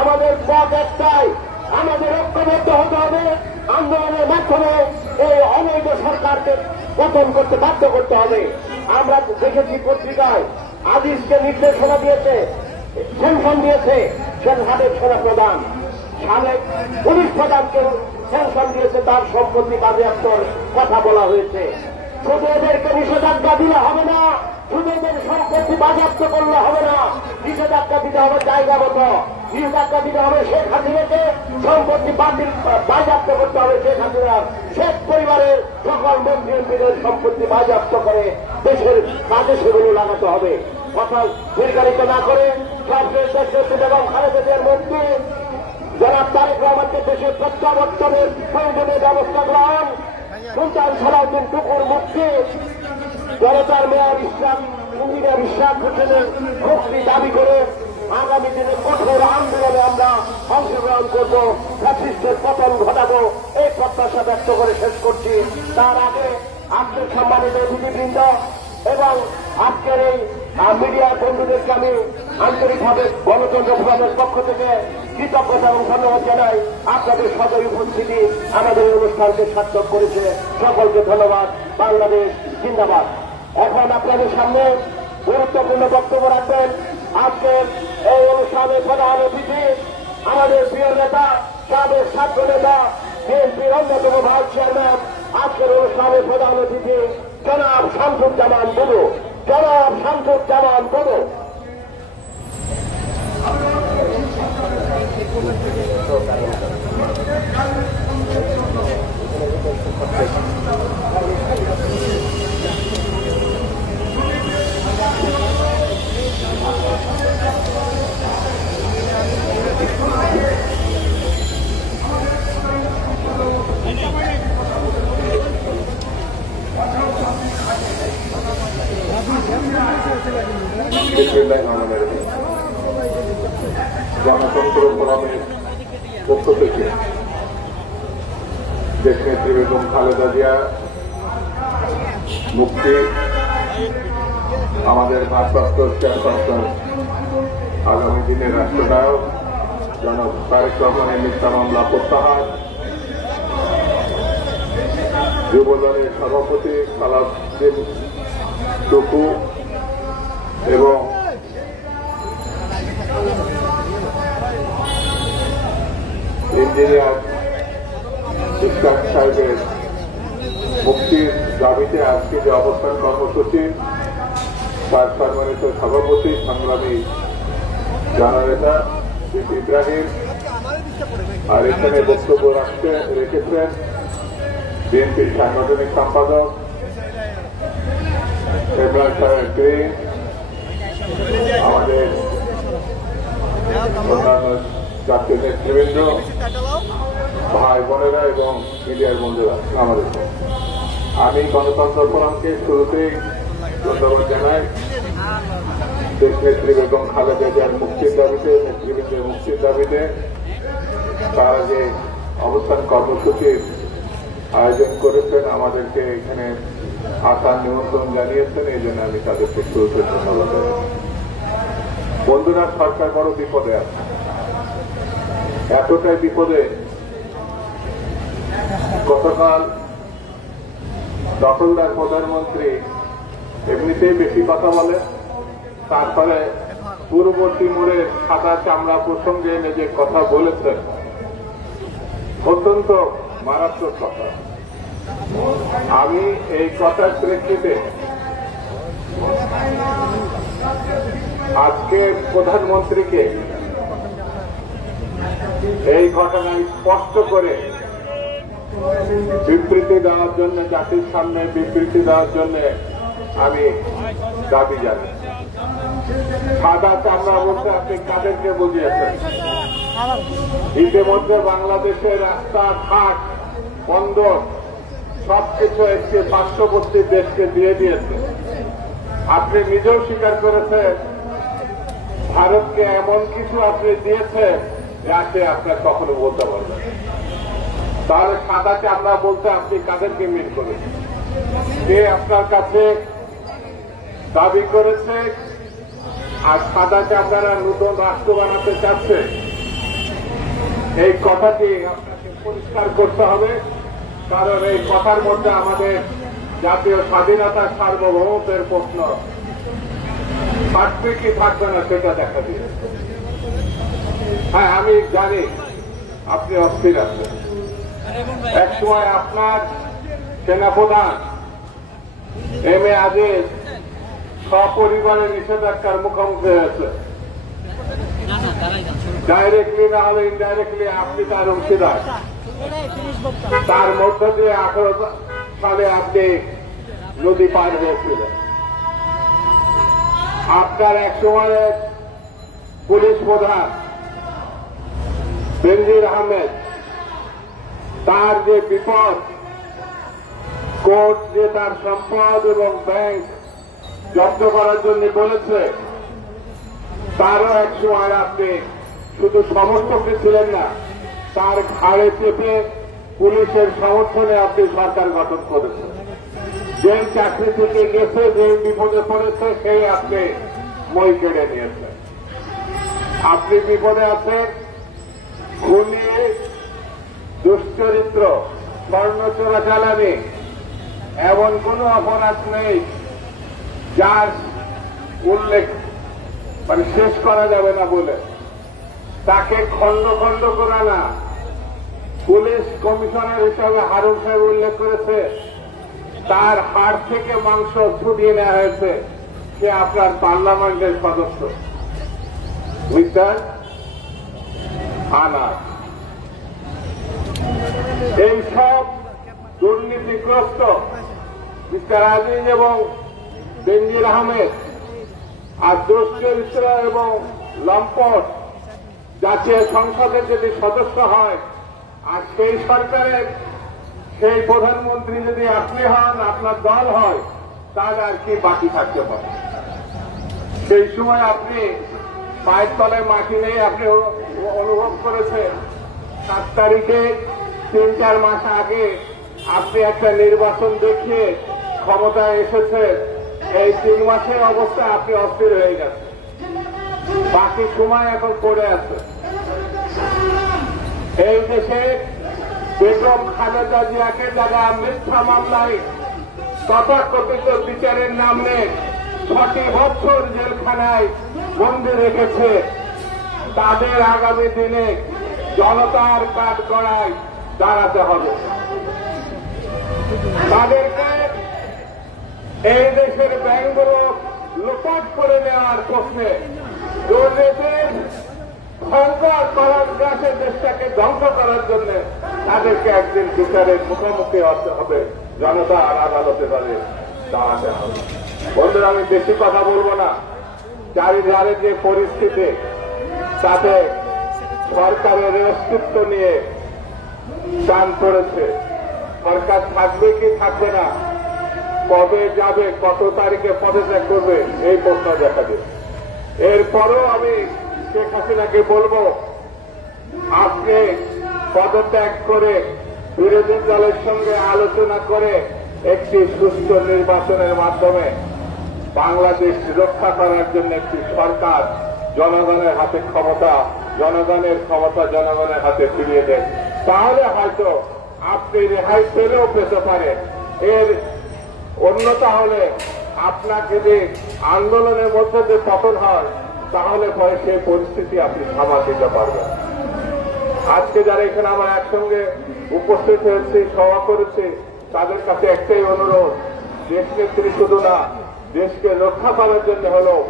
আমাদের পথ একটাই, আমাদের ঐক্যবদ্ধ হতে হবে। আন্দোলনের মাধ্যমে এই অবৈধ সরকারকে পতন করতে বাধ্য করতে হবে। আমরা দেখেছি পত্রিকায় আজিজকে নির্দেশনা দিয়েছে, সেনশন দিয়েছে সাবেক সেনা প্রধান, সাবেক পুলিশ প্রধানকে সেনশন দিয়েছে, তার সম্পত্তি বাজেয়াপ্তর কথা বলা হয়েছে। শুধু এদেরকে নিষেধাজ্ঞা দিলে হবে না, শুধু এদের সম্পত্তি বাজেয়াপ্ত করলে হবে না, নিষেধাজ্ঞা দিতে হবে জায়গা মতো। নিষেধাজ্ঞা দিতে হবে শেখ হাসিনাকে, সম্পত্তি বাজেয়াপ্ত করতে হবে শেখ হাসিনার, শেখ পরিবারের সকল মন্ত্রী এমপিদের সম্পত্তি বাজেয়াপ্ত করে দেশের কাজে সেগুলো লাগাতে হবে। কথা দীর্ঘায়িত না করে সরকারের দেশনেত্রী বেগম খালেদা জিয়ার মন্ত্রী জনাব তারেক রহমানকে দেশের প্রত্যাবর্তনের প্রয়োজনীয় ব্যবস্থা গ্রহণ, সুলতান সালাউদ্দিন টুকুর মুক্তি, জনতার মেয়র ইসলাম ইঞ্জিনিয়ার ইশরাক হোসেনের মুক্তি দাবি করে আগামী দিনে কঠোর আন্দোলনে আমরা অংশগ্রহণ করব, ফ্যাসিস্টের পতন ঘটাবো, এই প্রত্যাশা ব্যক্ত করে শেষ করছি। তার আগে আজকের সম্মানিত অতিথিবৃন্দ এবং আজকের এই মিডিয়ার বন্ধুদেরকে আমি আন্তরিকভাবে গণতন্ত্র ফোরামের পক্ষ থেকে কৃতজ্ঞতা এবং ধন্যবাদ জানাই। আপনাদের সদয় উপস্থিতি আমাদের এই অনুষ্ঠানকে সার্থক করেছে। সকলকে ধন্যবাদ। বাংলাদেশ জিন্দাবাদ। এখন আপনাদের সামনে গুরুত্বপূর্ণ বক্তব্য রাখবেন আজকের এই অনুষ্ঠানের প্রধান অতিথি, আমাদের প্রিয় নেতা, সাবেক ছাত্র নেতা, বিএনপির অন্যতম ভাইস চেয়ারম্যান, আজকের অনুষ্ঠানের প্রধান অতিথি জনাব শামসুজ্জামান বুলু। জনাব শামসুজ্জামান বুলু। গণতন্ত্র ফোরামের পক্ষ থেকে দেশনেত্রী বেগম খালেদা জিয়া মুক্তি, আমাদের ভারপ্রাপ্ত চেয়ারপারসন আগামী দিনের রাষ্ট্রনায়ক জনাব তারেক রহমানের মিথ্যা মামলা প্রত্যাহার, যুবদলের সভাপতি সালাউদ্দিন টুকু এবং ইঞ্জিনিয়ার ইশরাক সাহেবের মুক্তির দাবিতে আজকে যে অবস্থান কর্মসূচি, তার সম্মানিত সভাপতি সংগ্রামী জননেতা ইব্রাহিম, আর এখানে বক্তব্য রেখেছেন বিএনপির সাংগঠনিক সম্পাদক ইমরান সাহেব গ্রিন, আমাদের অন্যান্য জাতীয় নেতৃবৃন্দ, ভাই বোনেরা এবং মিডিয়ার বন্ধুরা, আমাদের আমি গণতন্ত্র ফোরামকে শুরুতেই ধন্যবাদ জানাই। দেশনেত্রী বেগম খালেদা জিয়ার মুক্তির দাবিতে, নেতৃবৃন্দের মুক্তির দাবিতে তারা যে অবস্থান কর্মসূচির আয়োজন করেছেন, আমাদেরকে এখানে আসার নিমন্ত্রণ জানিয়েছেন, এই জন্য আমি তাদেরকে শুরুতে ধন্যবাদ জানাই। বন্ধুরা, সরকার বড় বিপদে আছে। এতটাই বিপদে, গতকাল দখলদার প্রধানমন্ত্রী এমনিতেই বেশি কথা বলে, তারপরে পূর্ব তিমুরের সাদা চামড়া প্রসঙ্গে যে কথা বলেছেন, অত্যন্ত মারাত্মক কথা। আমি এই কথার প্রেক্ষিতে আজকে প্রধানমন্ত্রীকে এই ঘটনায় স্পষ্ট করে বিবৃতি দেওয়ার জন্য, জাতির সামনে বিবৃতি দেওয়ার জন্য আমি দাবি জানাই। সাদা চামড়া বলতে আপনি কাদেরকে বুঝিয়েছেন? ইতিমধ্যে বাংলাদেশের রাস্তা, ঘাট, বন্দর সবকিছু একটি পার্শ্ববর্তী দেশকে দিয়ে দিয়েছে। আপনি নিজেও স্বীকার করেছেন ভারতকে এমন কিছু আপনি দিয়েছেন যাতে আপনার কখনো বলতে পারবেন। তাহলে সাদা চামড়া বলতে আপনি কাদেরকে মিন করেন? যে আপনার কাছে দাবি করেছে আর সাদা চামড়ারা নতুন রাষ্ট্র বানাতে চাচ্ছে, এই কথাটি আপনাকে পরিষ্কার করতে হবে। কারণ এই কথার মধ্যে আমাদের জাতীয় স্বাধীনতা, সার্বভৌমত্বের প্রশ্ন থাকবে কি থাকবে না সেটা দেখা দিয়ে। হ্যাঁ, আমি জানি আপনি অস্থির আছেন। এক সময় আপনার সেনাপ্রধান এম.এ. আজিজ সপরিবারে নিষেধাজ্ঞার মুখোমুখি হয়েছে। ডাইরেক্টলি না হলে ইনডাইরেক্টলি আপনি তার অংশীদার। তার মধ্য দিয়ে 18 সালে আপনি নদী পার হয়েছিলেন। আপনার এক সময়ের পুলিশ প্রধান বেনজির আহমেদ, তার যে বিপদ, কোর্ট যে তার সম্পদ এবং ব্যাংক জব্দ করার জন্য বলেছে, তারও এক সময় আপনি শুধু সমর্থকই ছিলেন না, তার ঘাড়ে চেপে পুলিশের সমর্থনে আপনি সরকার গঠন করেছেন। যে চাকরি থেকে গেছে, যে বিপদে পড়েছে, সেই আপনি মই কেড়ে নিয়েছেন। আপনি বিপদে আছেন, খুনি, দুশ্চরিত্র, স্বর্ণ চোরাচালানি, এমন কোন অপরাধ নেই যার উল্লেখ শেষ করা যাবে না বলে তাকে খণ্ড খণ্ড করা না। পুলিশ কমিশনার হিসাবে হারুন সাহেব উল্লেখ করেছে, তার হাড় থেকে মাংস ছুটিয়ে নেওয়া হয়েছে, সে আপনার পার্লামেন্টের সদস্য। এইসব দুর্নীতিগ্রস্ত মিস্টার আজিজ এবং বেনজির আহমেদ আর দুশ্চরিত্র এবং লম্পট জাতীয় সংসদের যদি সদস্য হয়, আর সেই সরকারের সেই প্রধানমন্ত্রী যদি আপনি হন, আপনার দল হয়, তাহলে আর কি বাকি থাকতে পারে? সেই সময় আপনি পায়ের তলায় মাটি নেই, আপনি অনুভব করেছেন। 7 তারিখে 3-4 মাস আগে আপনি একটা নির্বাচন দেখিয়ে ক্ষমতায় এসেছেন। এই 3 মাসের অবস্থা আপনি অস্থির হয়ে গেছেন, বাকি সময় এখন পড়ে আছে। এই দেশে বেগম খালেদা জিয়াকে যারা মিথ্যা মামলায় তথাকথিত বিচারের নামে 6 বছর জেলখানায় বন্দী রেখেছে, তাদের আগামী দিনে জনতার কাঠগড়ায় দাঁড়াতে হবে। তাদেরকে এই দেশের ব্যাংকগুলো লুটপাট করে নেওয়ার প্রশ্নে দুর্নীতির সংকট করার কাছে দেশটাকে ধ্বংস করার জন্য তাদেরকে একদিন বিচারের মুখোমুখি হতে হবে, জনতার আদালতে তাদের দাঁড়াতে হবে। বন্ধুরা, আমি বেশি কথা বলবো না। চারিধারে যে পরিস্থিতি, তাতে সরকারের অস্তিত্ব নিয়ে টান পড়েছে। সরকার থাকবে কি থাকবে না, কবে যাবে, কত তারিখে পদত্যাগ করবে, এই প্রশ্ন দেখা দেবে। এরপরও আমি শেখ হাসিনাকে বলবো, আপনি পদত্যাগ করে বিরোধী দলের সঙ্গে আলোচনা করে একটি সুস্থ নির্বাচনের মাধ্যমে বাংলাদেশ রক্ষা করার জন্য একটি সরকার, জনগণের হাতে ক্ষমতা, জনগণের ক্ষমতা জনগণের হাতে ফিরিয়ে দেন। তাহলে হয়তো আপনি রেহাই পেলেও পেতে পারেন। এর অন্যতা হলে আপনাকে যে আন্দোলনের মধ্যে যে পতন হয়, তাহলে পরে সেই পরিস্থিতি আপনি সামাল দিতে পারবেন। আজকে যারা এখানে আমরা একসঙ্গে উপস্থিত হয়েছি, সভা করেছি, তাদের কাছে একটাই অনুরোধ, দেশনেত্রী শুধু না, দেশকে রক্ষা করার জন্য হলেও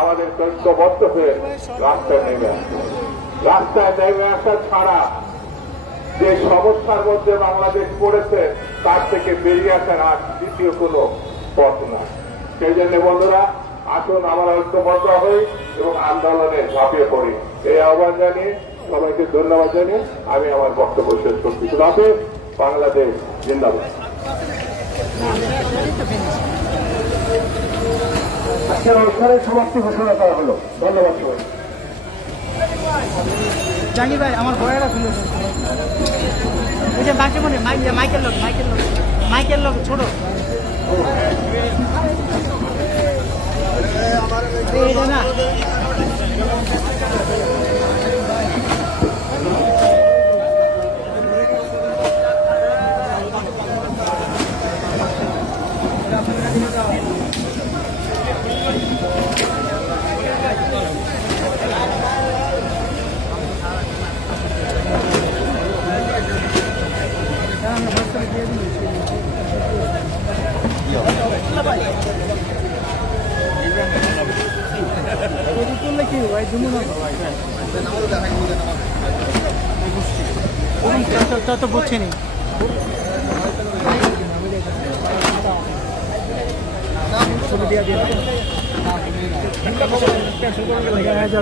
আমাদের ঐক্যবদ্ধ হয়ে রাস্তায় নেমে আসবে। রাস্তায় নেমে আসা ছাড়া যে সমস্যার মধ্যে বাংলাদেশ পড়েছে, তার থেকে বেরিয়ে আসার আর দ্বিতীয় কোনো পথ না। সেই জন্য বন্ধুরা, আসুন আমরা ঐক্যবদ্ধ হই এবং আন্দোলনে ঝাঁপিয়ে পড়ি। এই আহ্বান জানিয়ে সবাইকে ধন্যবাদ জানিয়ে আমি আমার বক্তব্য শেষ করছি। বাংলাদেশ জিন্দাবাদ। আজকের অনুষ্ঠানের সমাপ্তি ঘোষণা করা হলো। ধন্যবাদ সবাই। জানি ভাই, আমার ভয়েরা খুলে ওই যে বাকি মনে মাইকের লোক ছোট না। তো বুঝছে নি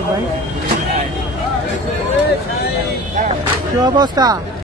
ভাই, কি অবস্থা?